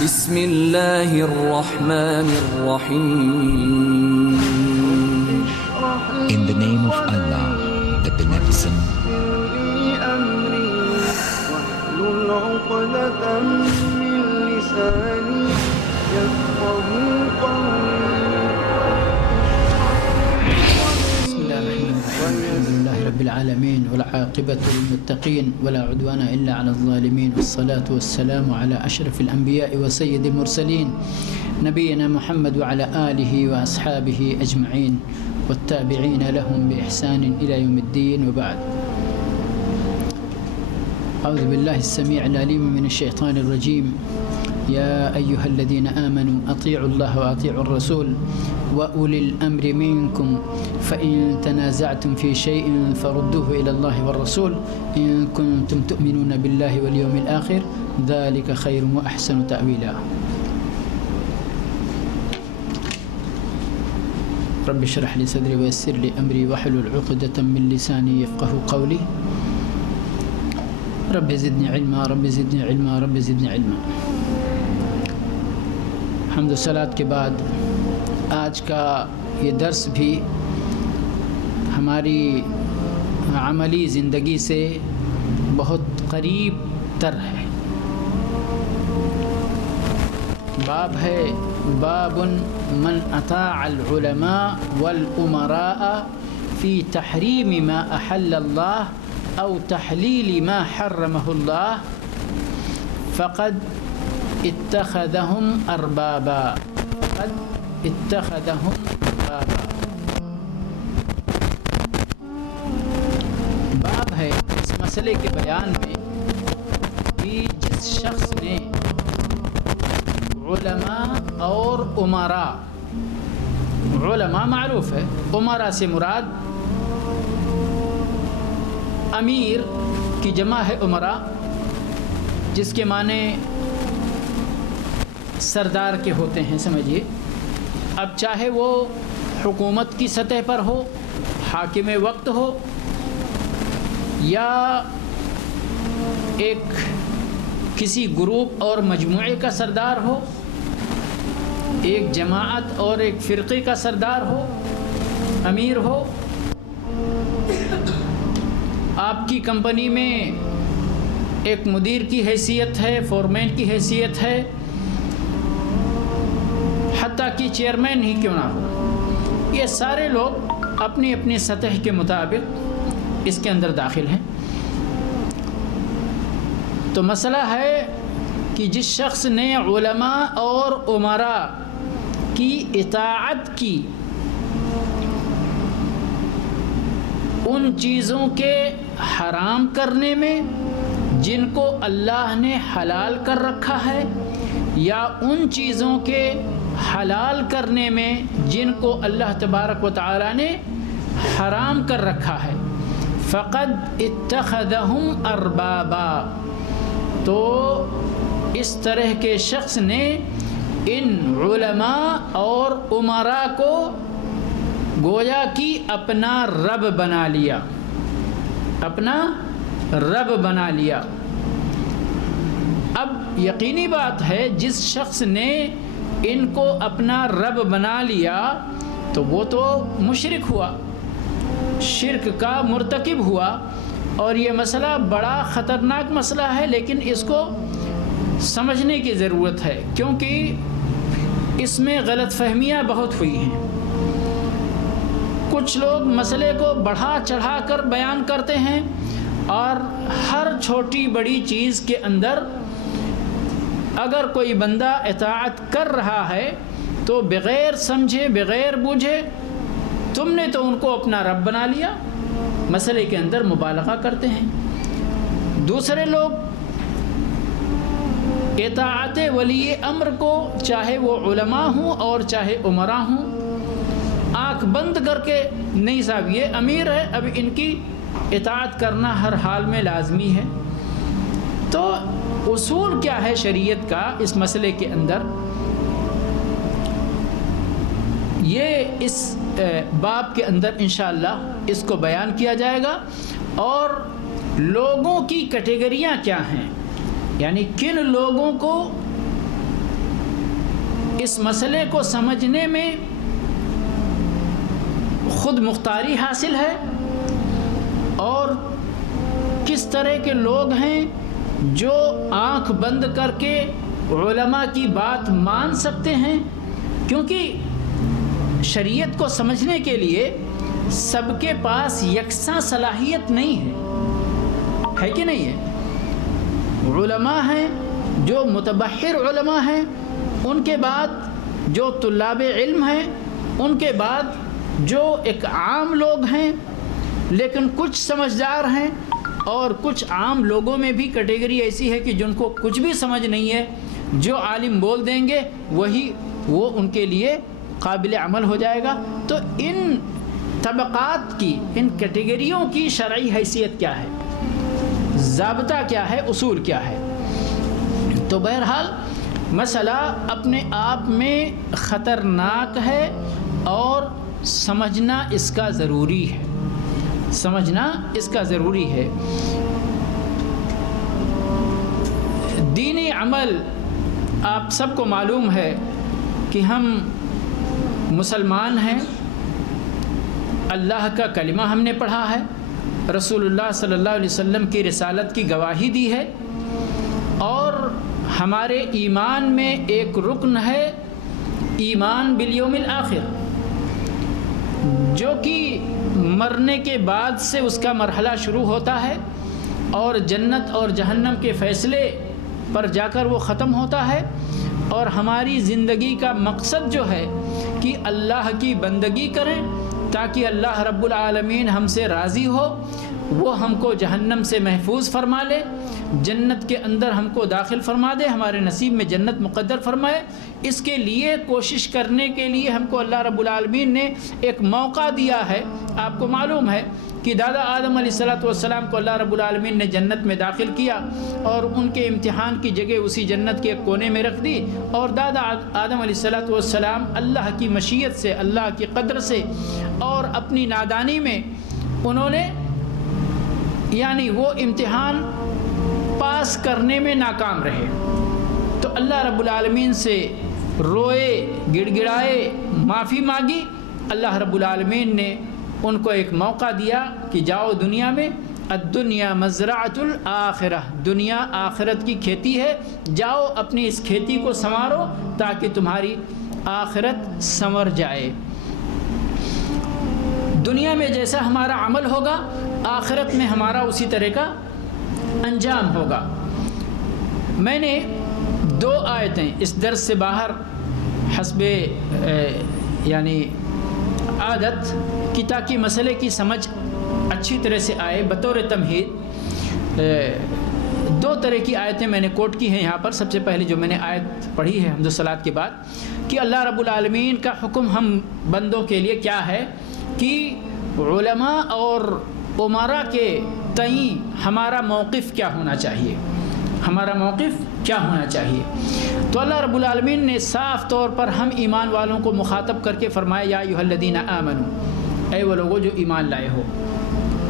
بسم اللہ الرحمن الرحیم. In the name of Allah, the Beneficent, رب العالمين والعاقبة للمتقين ولا عدوان إلا على الظالمين والصلاة والسلام على أشرف الأنبياء وسيد المرسلين نبينا محمد وعلى آله وأصحابه أجمعين والتابعين لهم بإحسان إلى يوم الدين وبعد. أعوذ بالله السميع العليم من الشيطان الرجيم. يا أيها الذين آمنوا أطيعوا الله وأطيعوا الرسول وأولي الأمر منكم فإن تنازعتم في شيء فردوه إلى الله والرسول إن كنتم تؤمنون بالله واليوم الآخر ذلك خير وأحسن تأويلا. رب اشرح لي صدري ويسر لي أمري واحلل عقدة من لساني يفقهوا قولي. رب زدني علما رب زدني علما رب زدني علما. حمد و صلات کے بعد آج کا یہ درس بھی ہماری عملی زندگی سے بہت قریب تر ہے. باب ہے باب من اطاع العلماء والامراء فی تحریم ما احل اللہ او تحلیل ما حرمه اللہ فقد اتخذهم اربابا قد اتخذهم اربابا. باب ہے اس مسئلے کے بیان میں کہ جس شخص نے علماء اور امراء، علماء معروف ہے، امراء سے مراد امیر کی جمع ہے امراء، جس کے معنی سردار کے ہوتے ہیں، سمجھیے. اب چاہے وہ حکومت کی سطح پر ہو، حاکم وقت ہو، یا ایک کسی گروپ اور مجموعے کا سردار ہو، ایک جماعت اور ایک فرقے کا سردار ہو، امیر ہو. آپ کی کمپنی میں ایک مدیر کی حیثیت ہے، فورمین کی حیثیت ہے، حتیٰ کہ چیئرمین ہی کیوں نہ ہو. یہ سارے لوگ اپنی اپنی سطح کے مطابق اس کے اندر داخل ہیں. تو مسئلہ ہے کہ جس شخص نے علماء اور امراء کی اطاعت کی، ان چیزوں کے حرام کرنے میں جن کو اللہ نے حلال کر رکھا ہے، یا ان چیزوں کے حلال کرنے میں جن کو اللہ تبارک و تعالی نے حرام کر رکھا ہے، فقد اتخذهم اربابا، تو اس طرح کے شخص نے ان علماء اور امراء کو گویا کہ اپنا رب بنا لیا، اپنا رب بنا لیا. اب یقینی بات ہے جس شخص نے ان کو اپنا رب بنا لیا تو وہ تو مشرک ہوا، شرک کا مرتکب ہوا. اور یہ مسئلہ بڑا خطرناک مسئلہ ہے، لیکن اس کو سمجھنے کی ضرورت ہے، کیونکہ اس میں غلط فہمیاں بہت ہوئی ہیں. کچھ لوگ مسئلے کو بڑھا چڑھا کر بیان کرتے ہیں، اور ہر چھوٹی بڑی چیز کے اندر اگر کوئی بندہ اطاعت کر رہا ہے تو بغیر سمجھے بغیر بوجھے تم نے تو ان کو اپنا رب بنا لیا، مسئلے کے اندر مبالغہ کرتے ہیں. دوسرے لوگ اطاعت ولی امر کو، چاہے وہ علماء ہوں اور چاہے امراء ہوں، آنکھ بند کر کے نہیں صاحب یہ امیر ہے، اب ان کی اطاعت کرنا ہر حال میں لازمی ہے. تو اصول کیا ہے شریعت کا اس مسئلے کے اندر، یہ اس باب کے اندر انشاءاللہ اس کو بیان کیا جائے گا. اور لوگوں کی کیٹیگریاں کیا ہیں، یعنی کن لوگوں کو اس مسئلے کو سمجھنے میں خود مختاری حاصل ہے اور کس طرح کے لوگ ہیں جو آنکھ بند کر کے علماء کی بات مان سکتے ہیں، کیونکہ شریعت کو سمجھنے کے لیے سب کے پاس یکساں صلاحیت نہیں ہے کہ نہیں ہے؟ علماء ہیں جو متبحر علماء ہیں، ان کے بعد جو طلاب علم ہیں، ان کے بعد جو ایک عام لوگ ہیں، لیکن کچھ سمجھدار ہیں، اور کچھ عام لوگوں میں بھی کیٹیگری ایسی ہے کہ جن کو کچھ بھی سمجھ نہیں ہے، جو عالم بول دیں گے وہ ان کے لیے قابل عمل ہو جائے گا۔ تو ان طبقات کی، ان کیٹیگریوں کی شرعی حیثیت کیا ہے، ضابطہ کیا ہے، اصول کیا ہے؟ تو بہرحال مسئلہ اپنے آپ میں خطرناک ہے اور سمجھنا اس کا ضروری ہے، سمجھنا اس کا ضروری ہے۔ دینی عمل آپ سب کو معلوم ہے کہ ہم مسلمان ہیں، اللہ کا کلمہ ہم نے پڑھا ہے، رسول اللہ صلی اللہ علیہ وسلم کی رسالت کی گواہی دی ہے، اور ہمارے ایمان میں ایک رکن ہے ایمان بالیوم الآخر، جو کہ مرنے کے بعد سے اس کا مرحلہ شروع ہوتا ہے اور جنت اور جہنم کے فیصلے پر جا کر وہ ختم ہوتا ہے، اور ہماری زندگی کا مقصد جو ہے کہ اللہ کی بندگی کریں تاکہ اللہ رب العالمین ہم سے راضی ہو، وہ ہم کو جہنم سے محفوظ فرما لے، جنت کے اندر ہم کو داخل فرما دے، ہمارے نصیب میں جنت مقدر فرمائے۔ اس کے لیے کوشش کرنے کے لیے ہم کو اللہ رب العالمین نے ایک موقع دیا ہے۔ آپ کو معلوم ہے کہ دادا آدم علیہ السلام کو اللہ رب العالمین نے جنت میں داخل کیا اور ان کے امتحان کی جگہ اسی جنت کے ایک کونے میں رکھ دی، اور دادا آدم علیہ السلام اللہ کی مشیت سے، اللہ کی قدر سے اور اپنی نادانی میں انہوں نے یعنی وہ امتحان پاس کرنے میں ناکام رہے، تو اللہ رب العالمین سے روئے، گڑ گڑائے، معافی مانگی۔ اللہ رب العالمین نے ان کو ایک موقع دیا کہ جاؤ دنیا میں، الدنیا مزرعۃ الآخرہ، دنیا آخرت کی کھیتی ہے، جاؤ اپنی اس کھیتی کو سنوارو تاکہ تمہاری آخرت سنور جائے۔ دنیا میں جیسا ہمارا عمل ہوگا، آخرت میں ہمارا اسی طرح کا انجام ہوگا۔ میں نے 2 آیتیں اس درس سے باہر حسب یعنی عادت کی، تاکہ مسئلے کی سمجھ اچھی طرح سے آئے، بطور تمہید 2 طرح کی آیتیں میں نے کوٹ کی ہیں یہاں پر۔ سب سے پہلے جو میں نے آیت پڑھی ہے حمد و صلات کے بعد، کہ اللہ رب العالمین کا حکم ہم بندوں کے لیے کیا ہے کہ علماء اور امراء کے تئیں ہمارا موقف کیا ہونا چاہیے، ہمارا موقف کیا ہونا چاہیے۔ تو اللہ رب العالمین نے صاف طور پر ہم ایمان والوں کو مخاطب کر کے فرمایا، یا ایھا الذین آمنوا، اے وہ لوگو جو ایمان لائے ہو۔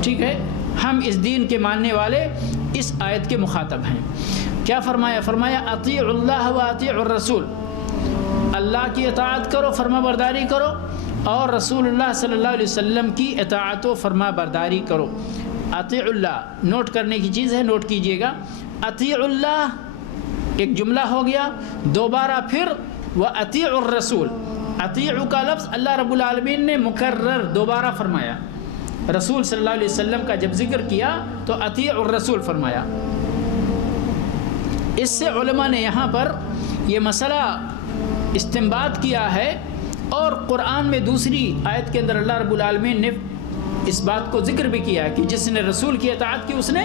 ٹھیک ہے، ہم اس دین کے ماننے والے اس آیت کے مخاطب ہیں۔ کیا فرمایا؟ فرمایا اطیعوا اللہ و اطیعوا الرسول، اللہ کی اطاعت کرو، فرما برداری کرو، اور رسول اللہ صلی اللہ علیہ وسلم کی اطاعت و فرما برداری کرو۔ اطیع اللہ نوٹ کرنے کی چیز ہے، نوٹ کیجئے گا۔ اطیع اللہ ایک جملہ ہو گیا، دوبارہ پھر وَأَطِيعُ الرَّسُولِ، اطیعُ کا لفظ اللہ رب العالمین نے مکرر دوبارہ فرمایا۔ رسول صلی اللہ علیہ وسلم کا جب ذکر کیا تو اطیع الرسول فرمایا۔ اس سے علماء نے یہاں پر یہ مسئلہ استنباط کیا ہے، اور قرآن میں دوسری آیت کے اندر اللہ رب العالمین نے اس بات کو ذکر بھی کیا ہے کہ جس نے رسول کی اطاعت کی اس نے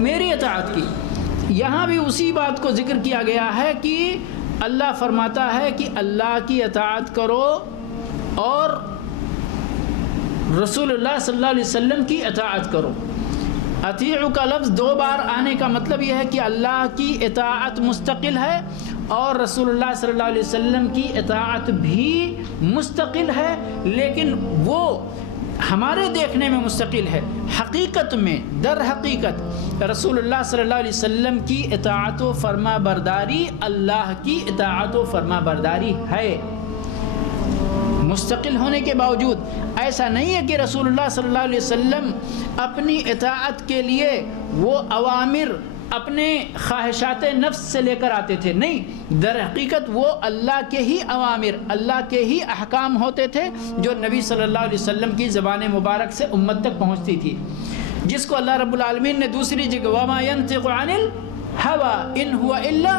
میری اطاعت کی۔ یہاں بھی اسی بات کو ذکر کیا گیا ہے کہ اللہ فرماتا ہے کہ اللہ کی اطاعت کرو اور رسول اللہ صلی اللہ علیہ وسلم کی اطاعت کرو۔ اطیعو کا لفظ 2 بار آنے کا مطلب یہ ہے کہ اللہ کی اطاعت مستقل ہے اور رسول اللہ صلی اللہ علیہ وسلم کی اطاعت بھی مستقل ہے، لیکن وہ ہمارے دیکھنے میں مستقل ہے، حقیقت میں در حقیقت رسول اللہ صلی اللہ علیہ وسلم کی اطاعت و فرما برداری اللہ کی اطاعت و فرما برداری ہے۔ مستقل ہونے کے باوجود ایسا نہیں ہے کہ رسول اللہ صلی اللہ علیہ وسلم اپنی اطاعت کے لیے وہ اوامر اپنے خواہشات نفس سے لے کر آتے تھے، نہیں، در حقیقت وہ اللہ کے ہی اوامر، اللہ کے ہی احکام ہوتے تھے جو نبی صلی اللہ علیہ وسلم کی زبان مبارک سے امت تک پہنچتی تھی، جس کو اللہ رب العالمین نے دوسری جگہ وَمَا يَنْطِقُ عَنِ الْهَوَىٰ إِنْ هُوَ إِلَّا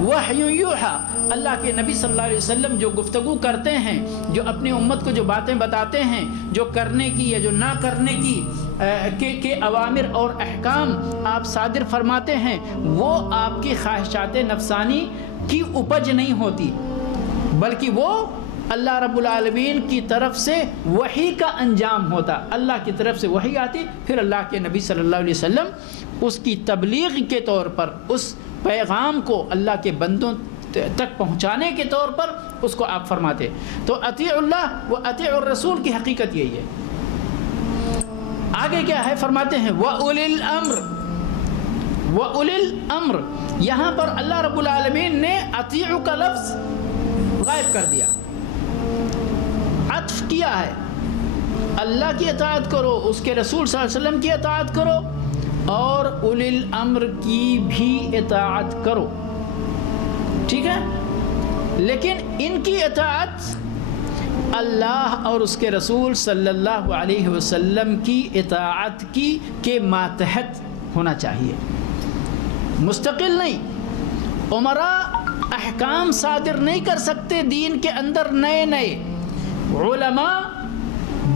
وَحْيٌ يُوحَىٰ، اللہ کے نبی صلی اللہ علیہ وسلم جو گفتگو کرتے ہیں، جو اپنی امت کو جو باتیں بتاتے ہیں، جو کرنے کی یا جو نہ کرنے کی کے اوامر اور احکام آپ صادر فرماتے ہیں، وہ آپ کی خواہشات نفسانی کی اپج نہیں ہوتی، بلکہ وہ اللہ رب العالمین کی طرف سے وحی کا انجام ہوتا۔ اللہ کی طرف سے وحی آتی، پھر اللہ کے نبی صلی اللہ علیہ وسلم اس کی تبلیغ کے طور پر اس پیغام کو اللہ کے بندوں تک پہنچانے کے طور پر اس کو آپ فرماتے۔ تو اطیع اللہ و اطیع الرسول کی حقیقت یہی ہے۔ آگے کیا ہے فرماتے ہیں وَأُولِي الْأَمْرِ، وَأُولِي الْأَمْرِ، یہاں پر اللہ رب العالمین نے اطیع کا لفظ غائب کر دیا، عطف کیا ہے، اللہ کی اطاعت کرو، اس کے رسول صلی اللہ علیہ وسلم کی اطاعت کرو اور اولی الامر کی بھی اطاعت کرو، ٹھیک ہے، لیکن ان کی اطاعت اللہ اور اس کے رسول صلی اللہ علیہ وسلم کی اطاعت کی کے ماتحت ہونا چاہیے، مستقل نہیں۔ عمراء احکام صادر نہیں کر سکتے دین کے اندر نئے نئے، علماء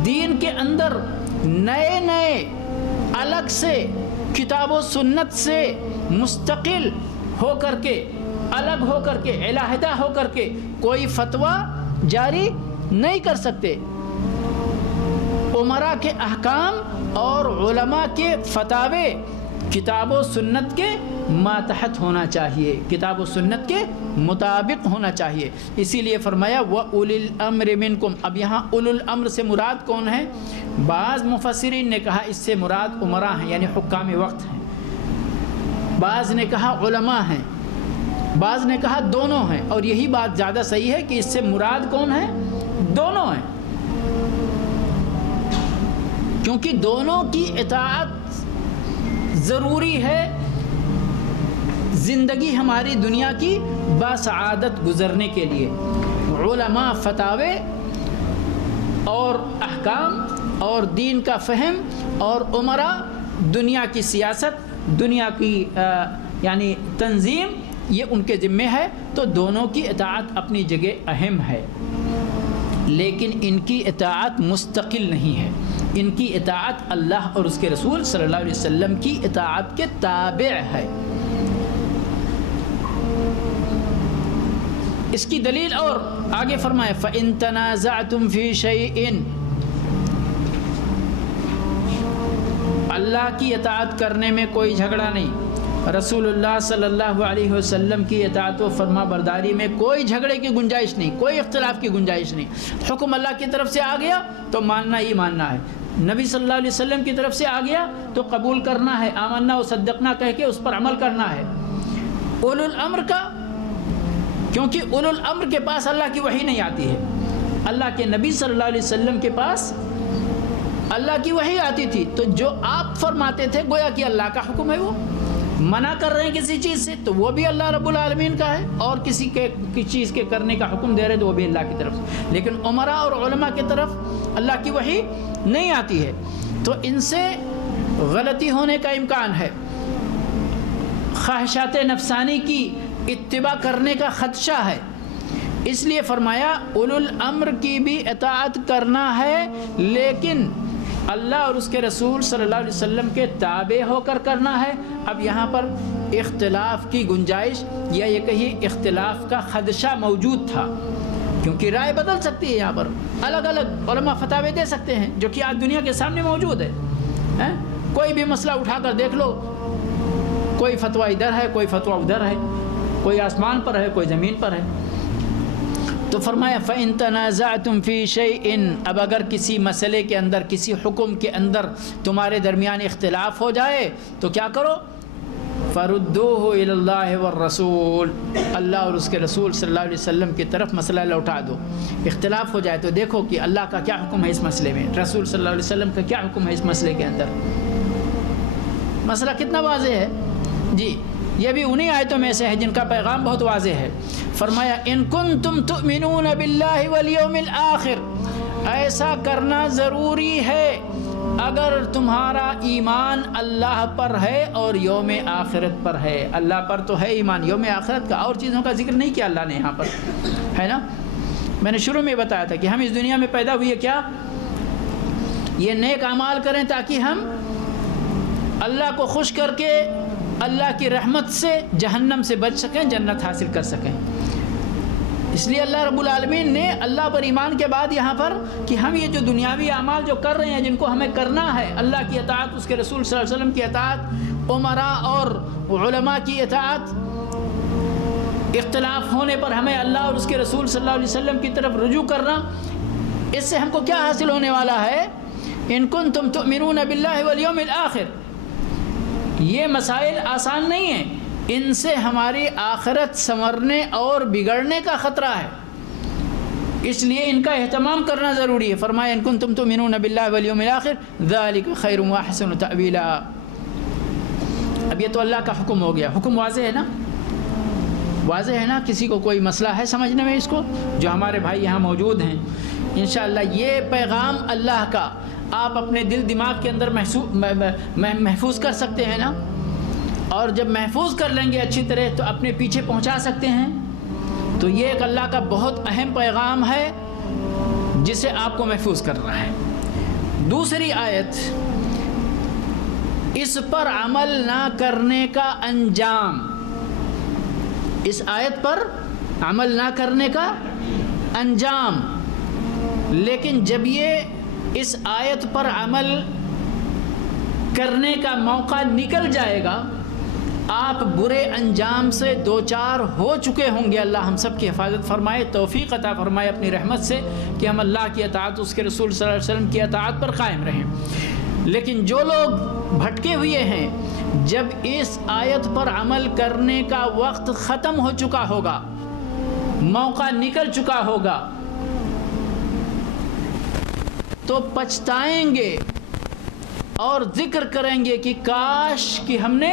دین کے اندر نئے نئے الگ سے کتاب و سنت سے مستقل ہو کر کے، الگ ہو کر کے، علیحدہ ہو کر کے کوئی فتویٰ جاری نہیں کر سکتے۔ عمراء کے احکام اور علماء کے فتاوے کتاب و سنت کے ماتحت ہونا چاہیے، کتاب و سنت کے مطابق ہونا چاہیے، اسی لیے فرمایا وَأُولِي الْأَمْرِ مِنْكُمْ۔ اب یہاں اولو الامر سے مراد کون ہے؟ بعض مفسرین نے کہا اس سے مراد عمراء ہیں، یعنی حکام وقت ہیں، بعض نے کہا علماء ہیں، بعض نے کہا دونوں ہیں، اور یہی بات زیادہ صحیح ہے کہ اس سے مراد کون ہے؟ دونوں ہیں، کیونکہ دونوں کی اطاعت ضروری ہے زندگی ہماری دنیا کی باسعادت گزرنے کے لیے۔ علماء فتاوے اور احکام اور دین کا فہم، اور عمراء دنیا کی سیاست، دنیا کی یعنی تنظیم، یہ ان کے ذمہ ہے، تو دونوں کی اطاعت اپنی جگہ اہم ہے، لیکن ان کی اطاعت مستقل نہیں ہے، ان کی اطاعت اللہ اور اس کے رسول صلی اللہ علیہ وسلم کی اطاعت کے تابع ہے۔ اس کی دلیل اور آگے فرمائے فَإِن تَنَازَعْتُمْ فِي شَيْءٍ، اللہ کی اطاعت کرنے میں کوئی جھگڑا نہیں، رسول اللہ صلی اللہ علیہ وسلم کی اطاعت و فرما برداری میں کوئی جھگڑے کی گنجائش نہیں، کوئی اختلاف کی گنجائش نہیں۔ حکم اللہ کی طرف سے آ گیا تو ماننا ہی ماننا ہے، نبی صلی اللہ علیہ وسلم کی طرف سے آ گیا تو قبول کرنا ہے، آمنا و صدقنا کہہ کے اس پر عمل کرنا ہے۔ اولو الامر کا، کیونکہ اولو الامر کے پاس اللہ کی وحی نہیں آتی ہے، اللہ کے نبی صلی اللہ علیہ وسلم کے پاس اللہ کی وحی آتی تھی، تو جو آپ فرماتے تھے گویا کہ اللہ کا حکم ہے، وہ منع کر رہے ہیں کسی چیز سے تو وہ بھی اللہ رب العالمین کا ہے، اور کسی چیز کے کرنے کا حکم دے رہے تو وہ بھی اللہ کی طرف سے، لیکن عمراء اور علماء کی طرف اللہ کی وحی نہیں آتی ہے، تو ان سے غلطی ہونے کا امکان ہے، خواہشات نفسانی کی اتباع کرنے کا خدشہ ہے، اس لیے فرمایا اولو الامر کی بھی اطاعت کرنا ہے، لیکن اللہ اور اس کے رسول صلی اللہ علیہ وسلم کے تابع ہو کر کرنا ہے۔ اب یہاں پر اختلاف کی گنجائش یا یہ کہیے اختلاف کا خدشہ موجود تھا، کیونکہ رائے بدل سکتی ہے، یہاں پر الگ الگ علماء فتاوے دے سکتے ہیں، جو کہ آج دنیا کے سامنے موجود ہے، کوئی بھی مسئلہ اٹھا کر دیکھ لو، کوئی فتویٰ ادھر ہے، کوئی فتویٰ ادھر ہے، کوئی آسمان پر ہے، کوئی زمین پر ہے۔ تو فرمایا فَإِن تَنَازَعْتُمْ فِي شَيْءٍ، اب اگر کسی مسئلے کے اندر، کسی حکم کے اندر تمہارے درمیان اختلاف ہو جائے تو کیا کرو؟ فَرُدُّوهُ إِلَى اللَّهِ وَالرَّسُولِ، اللہ اور اس کے رسول صلی اللہ علیہ وسلم کی طرف مسئلہ لوٹا دو۔ اختلاف ہو جائے تو دیکھو کہ اللہ کا کیا حکم ہے اس مسئلے میں، رسول صلی اللہ علیہ وسلم کا کیا حکم ہے اس مسئلے کے اندر۔ مسئلہ کتنا واضح ہے جی، یہ بھی انہی آیتوں میں سے ہے جن کا پیغام بہت واضح ہے۔ فرمایا ان کنتم تؤمنون باللہ والیوم الآخر، ایسا کرنا ضروری ہے اگر تمہارا ایمان اللہ پر ہے اور یوم آخرت پر ہے۔ اللہ پر تو ہے ایمان، یوم آخرت کا اور چیزوں کا ذکر نہیں کیا اللہ نے یہاں پر، ہے نا۔ میں نے شروع میں بتایا تھا کہ ہم اس دنیا میں پیدا ہوئے کیا، یہ نیک اعمال کریں تاکہ ہم اللہ کو خوش کر کے اللہ کی رحمت سے جہنم سے بچ سکیں، جنت حاصل کر سکیں۔ اس لیے اللہ رب العالمین نے اللہ پر ایمان کے بعد یہاں پر کہ ہم یہ جو دنیاوی اعمال جو کر رہے ہیں، جن کو ہمیں کرنا ہے، اللہ کی اطاعت، اس کے رسول صلی اللہ علیہ وسلم کی اطاعت، امراء اور علماء کی اطاعت، اختلاف ہونے پر ہمیں اللہ اور اس کے رسول صلی اللہ علیہ وسلم کی طرف رجوع کرنا، اس سے ہم کو کیا حاصل ہونے والا ہے؟ ان کنتم تؤمنون باللہ والیوم الآخر۔ یہ مسائل آسان نہیں ہیں، ان سے ہماری آخرت سنورنے اور بگڑنے کا خطرہ ہے، اس لیے ان کا اہتمام کرنا ضروری ہے۔ فرمایا ان کنتم تؤمنون باللہ والیوم الآخر ذالک خیر واحسن تأویلا۔ اب یہ تو اللہ کا حکم ہو گیا، حکم واضح ہے نا، واضح ہے نا، کسی کو کوئی مسئلہ ہے سمجھنے میں اس کو؟ جو ہمارے بھائی یہاں موجود ہیں، انشاءاللہ یہ پیغام اللہ کا آپ اپنے دل دماغ کے اندر محفوظ کر سکتے ہیں نا، اور جب محفوظ کر لیں گے اچھی طرح تو اپنے پیچھے پہنچا سکتے ہیں۔ تو یہ ایک اللہ کا بہت اہم پیغام ہے جسے آپ کو محفوظ کرنا ہے۔ دوسری آیت، اس پر عمل نہ کرنے کا انجام، اس آیت پر عمل نہ کرنے کا انجام۔ لیکن جب یہ اس آیت پر عمل کرنے کا موقع نکل جائے گا، آپ برے انجام سے دوچار ہو چکے ہوں گے۔ اللہ ہم سب کی حفاظت فرمائے، توفیق عطا فرمائے اپنی رحمت سے کہ ہم اللہ کی اطاعت، اس کے رسول صلی اللہ علیہ وسلم کی اطاعت پر قائم رہیں۔ لیکن جو لوگ بھٹکے ہوئے ہیں، جب اس آیت پر عمل کرنے کا وقت ختم ہو چکا ہوگا، موقع نکل چکا ہوگا، تو پچھتائیں گے اور ذکر کریں گے کہ کاش کہ ہم نے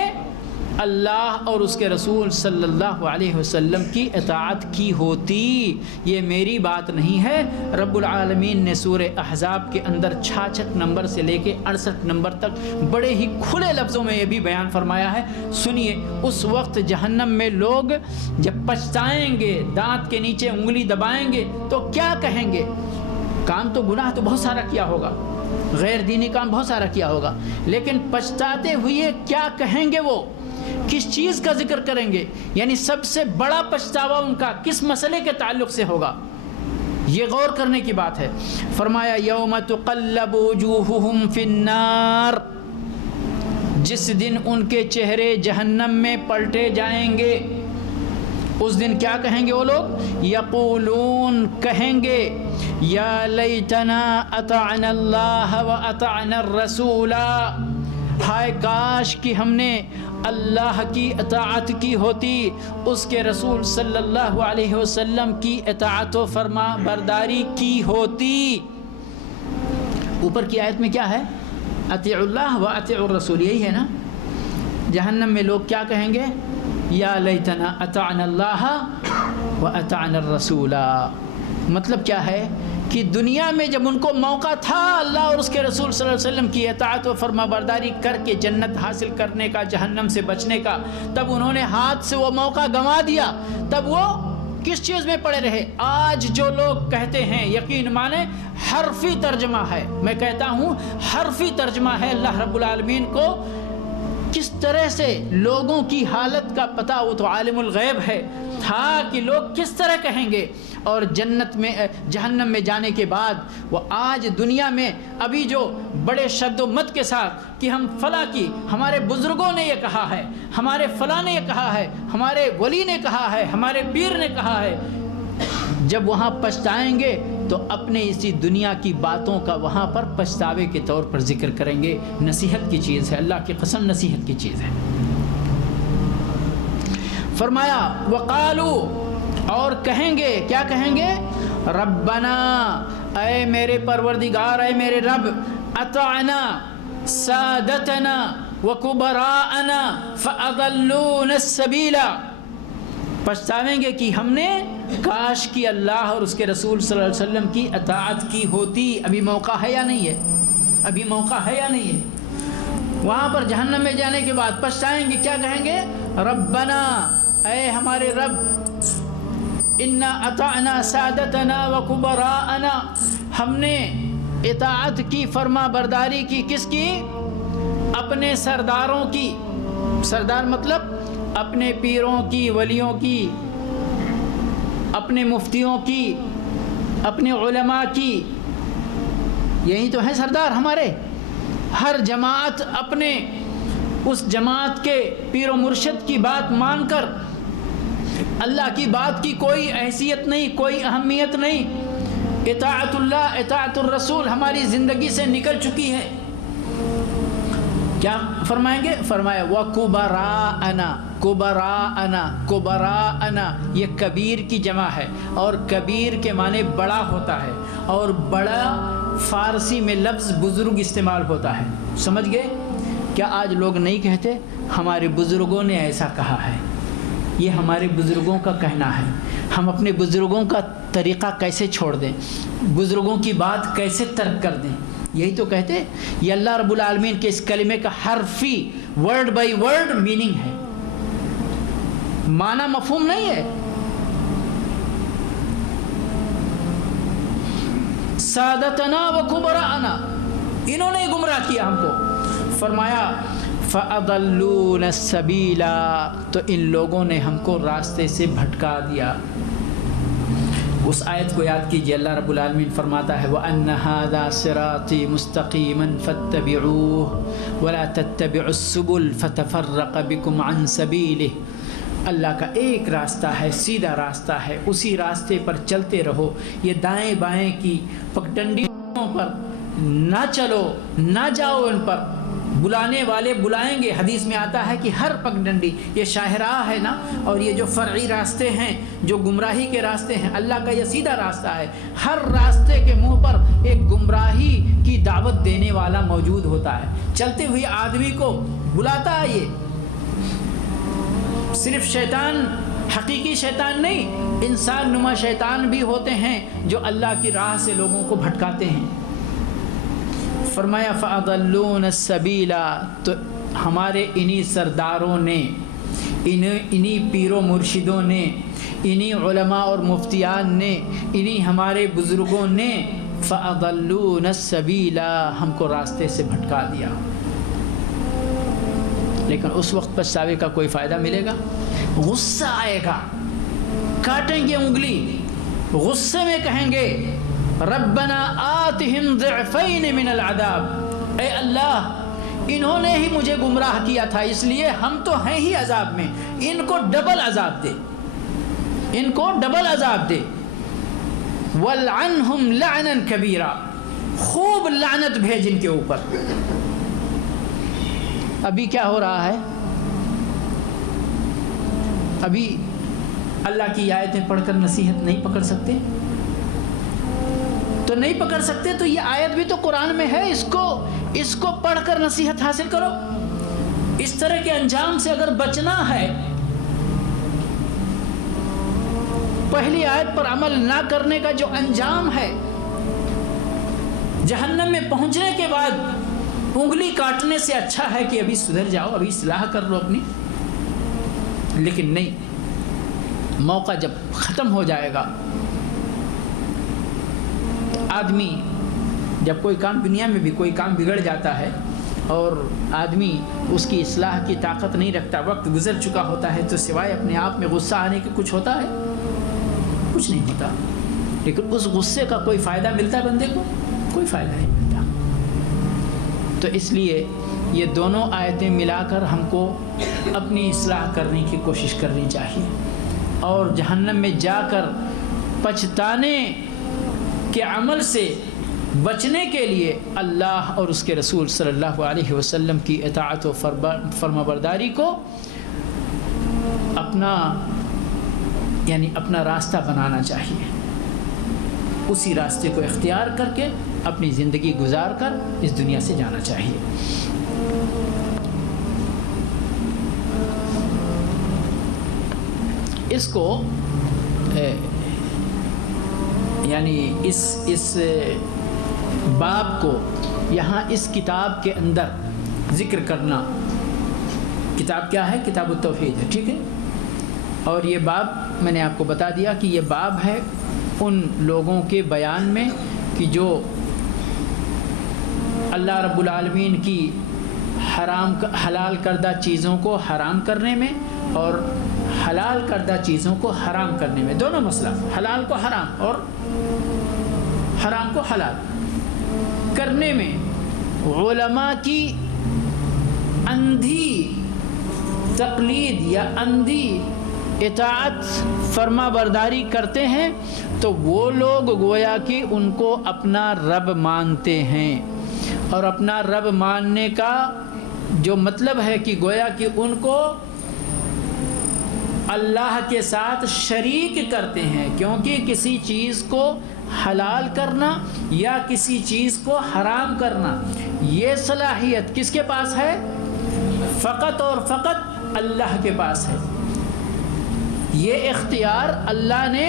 اللہ اور اس کے رسول صلی اللہ علیہ وسلم کی اطاعت کی ہوتی۔ یہ میری بات نہیں ہے، رب العالمین نے سورہ احزاب کے اندر 66 نمبر سے لے کے 68 نمبر تک بڑے ہی کھلے لفظوں میں یہ بھی بیان فرمایا ہے۔ سنیے، اس وقت جہنم میں لوگ جب پچھتائیں گے، دانت کے نیچے انگلی دبائیں گے تو کیا کہیں گے؟ کام تو گناہ تو بہت سارا کیا ہوگا، غیر دینی کام بہت سارا کیا ہوگا، لیکن پچھتاتے ہوئے کیا کہیں گے؟ وہ کس چیز کا ذکر کریں گے؟ یعنی سب سے بڑا پچھتاوا ان کا کس مسئلے کے تعلق سے ہوگا؟ یہ غور کرنے کی بات ہے۔ فرمایا یوم تقلب وجوہہم فی النار، جس دن ان کے چہرے جہنم میں پلٹے جائیں گے، اس دن کیا کہیں گے وہ لوگ؟ یقولون، کہیں گے یا لیتنا اطعنا اللہ و اطعنا الرسول، ہائے کاش کہ ہم نے اللہ کی اطاعت کی ہوتی، اس کے رسول صلی اللہ علیہ وسلم کی اطاعت و فرما برداری کی ہوتی۔ اوپر کی آیت میں کیا ہے؟ اطیعوا اللہ و اطیعوا الرسول، یہی ہے نا۔ جہنم میں لوگ کیا کہیں گے؟ یا لیتنا اطعنا اللہ و اطعنا الرسول۔ مطلب کیا ہے کہ دنیا میں جب ان کو موقع تھا اللہ اور اس کے رسول صلی اللہ علیہ وسلم کی اطاعت و فرما برداری کر کے جنت حاصل کرنے کا، جہنم سے بچنے کا، تب انہوں نے ہاتھ سے وہ موقع گنوا دیا، تب وہ کس چیز میں پڑے رہے؟ آج جو لوگ کہتے ہیں، یقین مانے حرفی ترجمہ ہے، میں کہتا ہوں حرفی ترجمہ ہے، اللہ رب العالمین کو کس طرح سے لوگوں کی حالت کا پتہ، وہ تو عالم الغیب ہے، تھا کہ لوگ کس طرح کہیں گے، اور جنت میں جہنم میں جانے کے بعد وہ آج دنیا میں ابھی جو بڑے شد و مت کے ساتھ کہ ہم فلاں کی، ہمارے بزرگوں نے یہ کہا ہے، ہمارے فلاں نے یہ کہا ہے، ہمارے ولی نے کہا ہے، ہمارے پیر نے کہا ہے، جب وہاں پچھتائیں گے تو اپنے اسی دنیا کی باتوں کا وہاں پر پچھتاوے کے طور پر ذکر کریں گے. نصیحت کی چیز ہے, اللہ کی قسم نصیحت کی چیز ہے. فرمایا وقالو, اور کہیں گے, کیا کہیں گے؟ ربنا, اے میرے پروردگار, اے میرے رب, اطعنا سادتنا وکبراءنا فاضلونا السبیل. پچھتاویں گے کہ ہم نے کاش کی اللہ اور اس کے رسول صلی اللہ علیہ وسلم کی اطاعت کی ہوتی. ابھی موقع ہے یا نہیں ہے؟ ابھی موقع ہے یا نہیں ہے؟ وہاں پر جہنم میں جانے کے بعد پچھتائیں گے, کیا کہیں گے؟ ربنا, اے ہمارے رب, انا اطعنا سادتنا وکبراءنا, ہم نے اطاعت کی, فرما برداری کی, کس کی؟ اپنے سرداروں کی. سردار مطلب اپنے پیروں کی, ولیوں کی, اپنے مفتیوں کی, اپنے علماء کی. یہی تو ہیں سردار ہمارے. ہر جماعت اپنے اس جماعت کے پیر و مرشد کی بات مان کر, اللہ کی بات کی کوئی حیثیت نہیں, کوئی اہمیت نہیں. اطاعت اللہ, اطاعت الرسول ہماری زندگی سے نکل چکی ہے. کیا فرمائیں گے؟ فرمایا وَكُبَرَاءَنَا, کبراءنا, کبراءنا, یہ کبیر کی جمع ہے, اور کبیر کے معنی بڑا ہوتا ہے, اور بڑا فارسی میں لفظ بزرگ استعمال ہوتا ہے. سمجھ گئے؟ کیا آج لوگ نہیں کہتے ہمارے بزرگوں نے ایسا کہا ہے؟ یہ ہمارے بزرگوں کا کہنا ہے. ہم اپنے بزرگوں کا طریقہ کیسے چھوڑ دیں؟ بزرگوں کی بات کیسے ترک کر دیں؟ یہی تو کہتے. یہ اللہ رب العالمین کے اس کلمے کا حرفی ورڈ بائی ورڈ میننگ ہے, معنی مفہوم نہیں ہے. سادتنا و کبراءنا, انہوں نے گمراہ کیا ہم کو. فرمایا فَأَضَلُّونَ السَّبِيلَ, تو ان لوگوں نے ہم کو راستے سے بھٹکا دیا. اس آیت کو یاد کیجئے. اللہ رب العالمین فرماتا ہے وَأَنَّ هَذَا صِرَاطِي مُسْتَقِيمًا فَاتَّبِعُوهُ وَلَا تَتَّبِعُوا السُّبُلَ فَتَفَرَّقَ بِكُمْ عَنْ سَبِيلِهِ. اللہ کا ایک راستہ ہے, سیدھا راستہ ہے, اسی راستے پر چلتے رہو. یہ دائیں بائیں کی پگڈنڈیوں پر نہ چلو, نہ جاؤ ان پر. بلانے والے بلائیں گے. حدیث میں آتا ہے کہ ہر پگڈنڈی, یہ شاہراہ ہے نا, اور یہ جو فرعی راستے ہیں, جو گمراہی کے راستے ہیں, اللہ کا یہ سیدھا راستہ ہے. ہر راستے کے منہ پر ایک گمراہی کی دعوت دینے والا موجود ہوتا ہے. چلتے ہوئے آدمی کو بلاتا ہے. یہ صرف شیطان, حقیقی شیطان نہیں, انسان نما شیطان بھی ہوتے ہیں جو اللہ کی راہ سے لوگوں کو بھٹکاتے ہیں. فرمایا فَأَضَلُّونَ السَّبِيلَ, تو ہمارے انہی سرداروں نے, انہی پیر و مرشدوں نے, انہی علماء اور مفتیان نے, انہی ہمارے بزرگوں نے فَأَضَلُّونَ السَّبِيلَ, ہم کو راستے سے بھٹکا دیا. لیکن اس وقت پچھتاوے کا کوئی فائدہ ملے گا؟ غصہ آئے گا, کاٹیں گے انگلی, غصے میں کہیں گے ربنا آتہم ضعفین من العذاب, اے اللہ انہوں نے ہی مجھے گمراہ کیا تھا, اس لیے ہم تو ہیں ہی عذاب میں, ان کو ڈبل عذاب دے, ان کو ڈبل عذاب دے. وَلْعَنْهُمْ لَعْنًا كَبِيرًا, خوب لعنت بھیج ان کے اوپر. ابھی کیا ہو رہا ہے؟ ابھی اللہ کی آیتیں پڑھ کر نصیحت نہیں پکڑ سکتے تو نہیں پکڑ سکتے, تو یہ آیت بھی تو قرآن میں ہے, اس کو پڑھ کر نصیحت حاصل کرو. اس طرح کے انجام سے اگر بچنا ہے, پہلی آیت پر عمل نہ کرنے کا جو انجام ہے, جہنم میں پہنچنے کے بعد انگلی کاٹنے سے اچھا ہے کہ ابھی سدھر جاؤ, ابھی اصلاح کر لو اپنی. لیکن نہیں, موقع جب ختم ہو جائے گا, آدمی جب کوئی کام, دنیا میں بھی کوئی کام بگڑ جاتا ہے اور آدمی اس کی اصلاح کی طاقت نہیں رکھتا, وقت گزر چکا ہوتا ہے, تو سوائے اپنے آپ میں غصہ آنے کے کچھ ہوتا ہے؟ کچھ نہیں ہوتا. لیکن اس غصے کا کوئی فائدہ ملتا ہے بندے کو؟ کوئی فائدہ نہیں ملتا. تو اس لیے یہ دونوں آیتیں ملا کر ہم کو اپنی اصلاح کرنے کی کوشش کرنی چاہیے, اور جہنم میں جا کر پچھتانے کے عمل سے بچنے کے لیے اللہ اور اس کے رسول صلی اللہ علیہ وسلم کی اطاعت و فرمانبرداری کو اپنا راستہ بنانا چاہیے. اسی راستے کو اختیار کر کے اپنی زندگی گزار کر اس دنیا سے جانا چاہیے. اس کو اس باب کو یہاں اس کتاب کے اندر ذکر کرنا. کتاب کیا ہے؟ کتاب التوحید ہے، ٹھیک ہے. اور یہ باب میں نے آپ کو بتا دیا کہ یہ باب ہے ان لوگوں کے بیان میں کہ جو اللہ رب العالمین کی حلال کردہ چیزوں کو حرام کرنے میں اور حلال کردہ چیزوں کو حرام کرنے میں، دونوں مسئلہ، حلال کو حرام اور حرام کو حلال کرنے میں علماء کی اندھی تقلید یا اندھی اطاعت فرما برداری کرتے ہیں تو وہ لوگ گویا کہ ان کو اپنا رب مانتے ہیں. اور اپنا رب ماننے کا جو مطلب ہے کہ گویا کہ ان کو اللہ کے ساتھ شریک کرتے ہیں، کیونکہ کسی چیز کو حلال کرنا یا کسی چیز کو حرام کرنا یہ صلاحیت کس کے پاس ہے؟ فقط اور فقط اللہ کے پاس ہے. یہ اختیار اللہ نے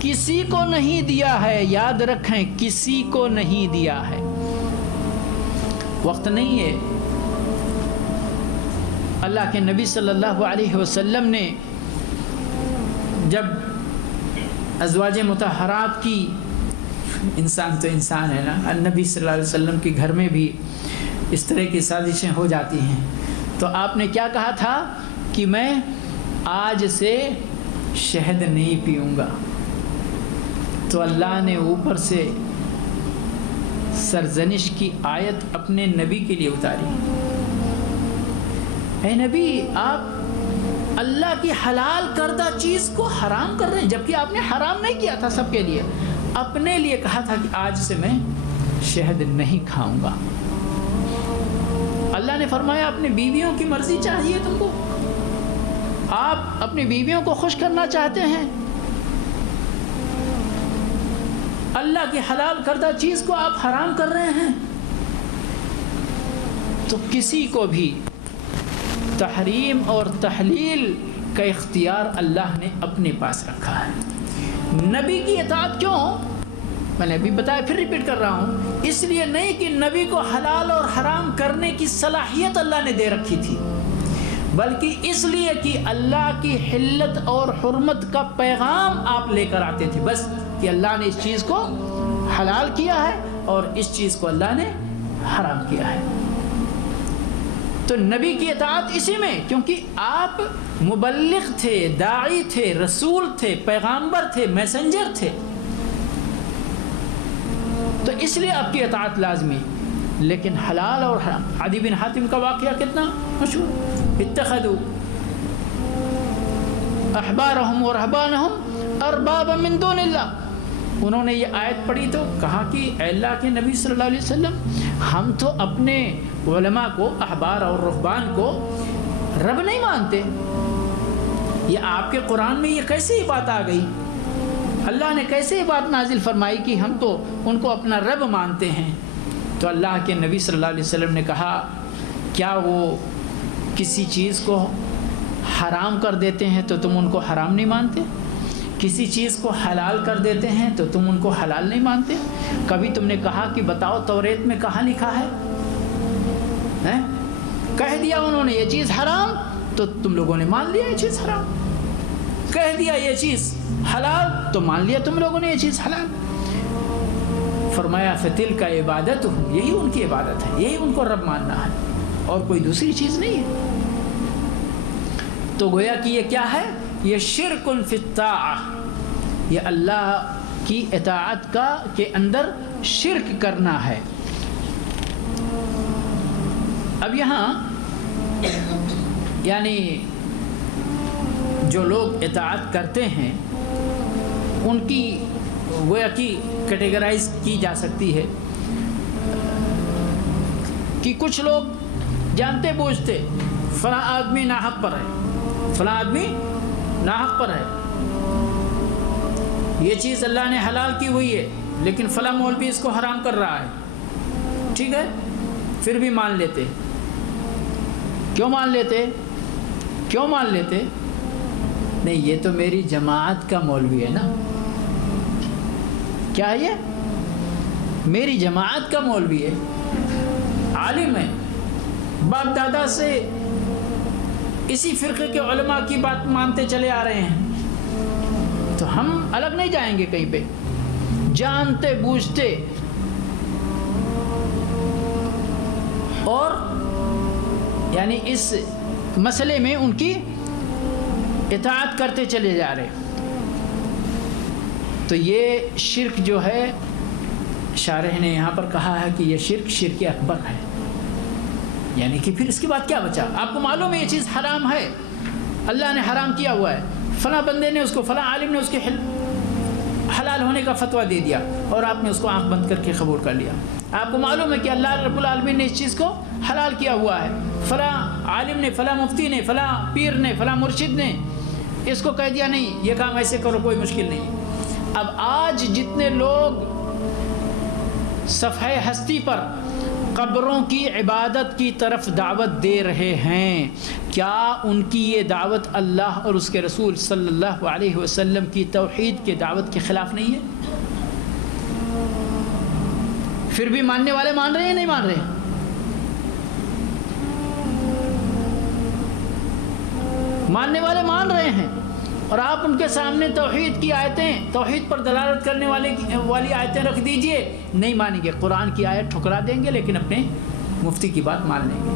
کسی کو نہیں دیا ہے، یاد رکھیں، کسی کو نہیں دیا ہے. وقت نہیں ہے. اللہ کے نبی صلی اللہ علیہ وسلم نے جب ازواج مطہرات کی، انسان تو انسان ہے نا، نبی صلی اللہ علیہ وسلم کے گھر میں بھی اس طرح کی سازشیں ہو جاتی ہیں، تو آپ نے کیا کہا تھا کہ میں آج سے شہد نہیں پیوں گا. تو اللہ نے اوپر سے سرزنش کی آیت اپنے نبی کے لیے اتاری. اے نبی، آپ اللہ کی حلال کردہ چیز کو حرام کر رہے ہیں، جبکہ آپ نے حرام نہیں کیا تھا سب کے لیے، اپنے لیے کہا تھا کہ آج سے میں شہد نہیں کھاؤں گا. اللہ نے فرمایا اپنی بیویوں کی مرضی چاہیے تم کو، آپ اپنی بیویوں کو خوش کرنا چاہتے ہیں، اللہ کی حلال کردہ چیز کو آپ حرام کر رہے ہیں. تو کسی کو بھی تحریم اور تحلیل کا اختیار اللہ نے اپنے پاس رکھا ہے. نبی کی اطاعت کیوں؟ میں نے ابھی بتایا، پھر ریپیٹ کر رہا ہوں، اس لیے نہیں کہ نبی کو حلال اور حرام کرنے کی صلاحیت اللہ نے دے رکھی تھی، بلکہ اس لیے کہ اللہ کی حلت اور حرمت کا پیغام آپ لے کر آتے تھے. بس کہ اللہ نے اس چیز کو حلال کیا ہے اور اس چیز کو اللہ نے حرام کیا ہے. تو نبی کی اطاعت اسی میں، کیونکہ آپ مبلغ تھے، داعی تھے، رسول تھے، پیغامبر تھے، میسنجر تھے، تو اس لیے آپ کی اطاعت لازمی. لیکن حلال اور حرام، عدی بن حاتم کا واقعہ کتنا مشہور، اتخذوا احبارهم ورهبانهم اربابا من دون اللہ. انہوں نے یہ آیت پڑھی تو کہا کہ اے اللہ کے نبی صلی اللہ علیہ وسلم، ہم تو اپنے علماء کو، احبار اور رہبان کو رب نہیں مانتے. یہ آپ کے قرآن میں یہ کیسے بات آ گئی؟ اللہ نے کیسے یہ بات نازل فرمائی کہ ہم تو ان کو اپنا رب مانتے ہیں؟ تو اللہ کے نبی صلی اللہ علیہ وسلم نے کہا کیا وہ کسی چیز کو حرام کر دیتے ہیں تو تم ان کو حرام نہیں مانتے؟ کسی چیز کو حلال کر دیتے ہیں تو تم ان کو حلال نہیں مانتے؟ کبھی تم نے کہا کہ بتاؤ توریت میں کہاں لکھا ہے؟ کہہ دیا انہوں نے یہ چیز حرام تو تم لوگوں نے مان لیا یہ چیز حرام، کہہ دیا یہ چیز حلال تو مان لیا تم لوگوں نے یہ چیز حلال. فرمایا فتل کا عبادت، یہی ان کی عبادت ہے، یہی ان کو رب ماننا ہے اور کوئی دوسری چیز نہیں ہے. تو گویا کہ یہ کیا ہے؟ یہ شرک فی الطاعہ، یہ اللہ کی اطاعت کا کے اندر شرک کرنا ہے. اب یہاں یعنی جو لوگ اطاعت کرتے ہیں ان کی گویا کی کیٹیگرائز کی جا سکتی ہے کہ کچھ لوگ جانتے بوجھتے فلاں آدمی ناحق پر ہے، فلاں آدمی ناحق پر ہے، یہ چیز اللہ نے حلال کی ہوئی ہے لیکن فلاں مولوی اس کو حرام کر رہا ہے، ٹھیک ہے، پھر بھی مان لیتے۔ کیوں مان لیتے؟ کیوں مان لیتے؟ نہیں، یہ تو میری جماعت کا مولوی ہے نا۔ کیا ہے یہ؟ میری جماعت کا مولوی ہے، عالم ہے، باپ دادا سے اسی فرقے کے علماء کی بات مانتے چلے آ رہے ہیں، تو ہم الگ نہیں جائیں گے کہیں پہ۔ جانتے بوجھتے اور یعنی اس مسئلے میں ان کی اطاعت کرتے چلے جا رہے، تو یہ شرک جو ہے، شارح نے یہاں پر کہا ہے کہ یہ شرک اکبر ہے، یعنی کہ پھر اس کے بعد کیا بچا؟ آپ کو معلوم ہے یہ چیز حرام ہے، اللہ نے حرام کیا ہوا ہے، فلاں بندے نے اس کو، فلاں عالم نے اس کے حلال ہونے کا فتویٰ دے دیا اور آپ نے اس کو آنکھ بند کر کے قبول کر لیا۔ آپ کو معلوم ہے کہ اللہ رب العالمین نے اس چیز کو حلال کیا ہوا ہے، فلاں عالم نے، فلاں مفتی نے، فلاں پیر نے، فلاں مرشد نے اس کو کہہ دیا نہیں یہ کام ایسے کرو، کوئی مشکل نہیں۔ اب آج جتنے لوگ صفحہ ہستی پر قبروں کی عبادت کی طرف دعوت دے رہے ہیں، کیا ان کی یہ دعوت اللہ اور اس کے رسول صلی اللہ علیہ وسلم کی توحید کے دعوت کے خلاف نہیں ہے؟ پھر بھی ماننے والے مان رہے ہیں نہیں مان رہے؟ ماننے والے مان رہے ہیں، اور آپ ان کے سامنے توحید کی آیتیں، توحید پر دلالت کرنے والی آیتیں رکھ دیجئے، نہیں مانیں گے، قرآن کی آیت ٹھکرا دیں گے لیکن اپنے مفتی کی بات مان لیں گے۔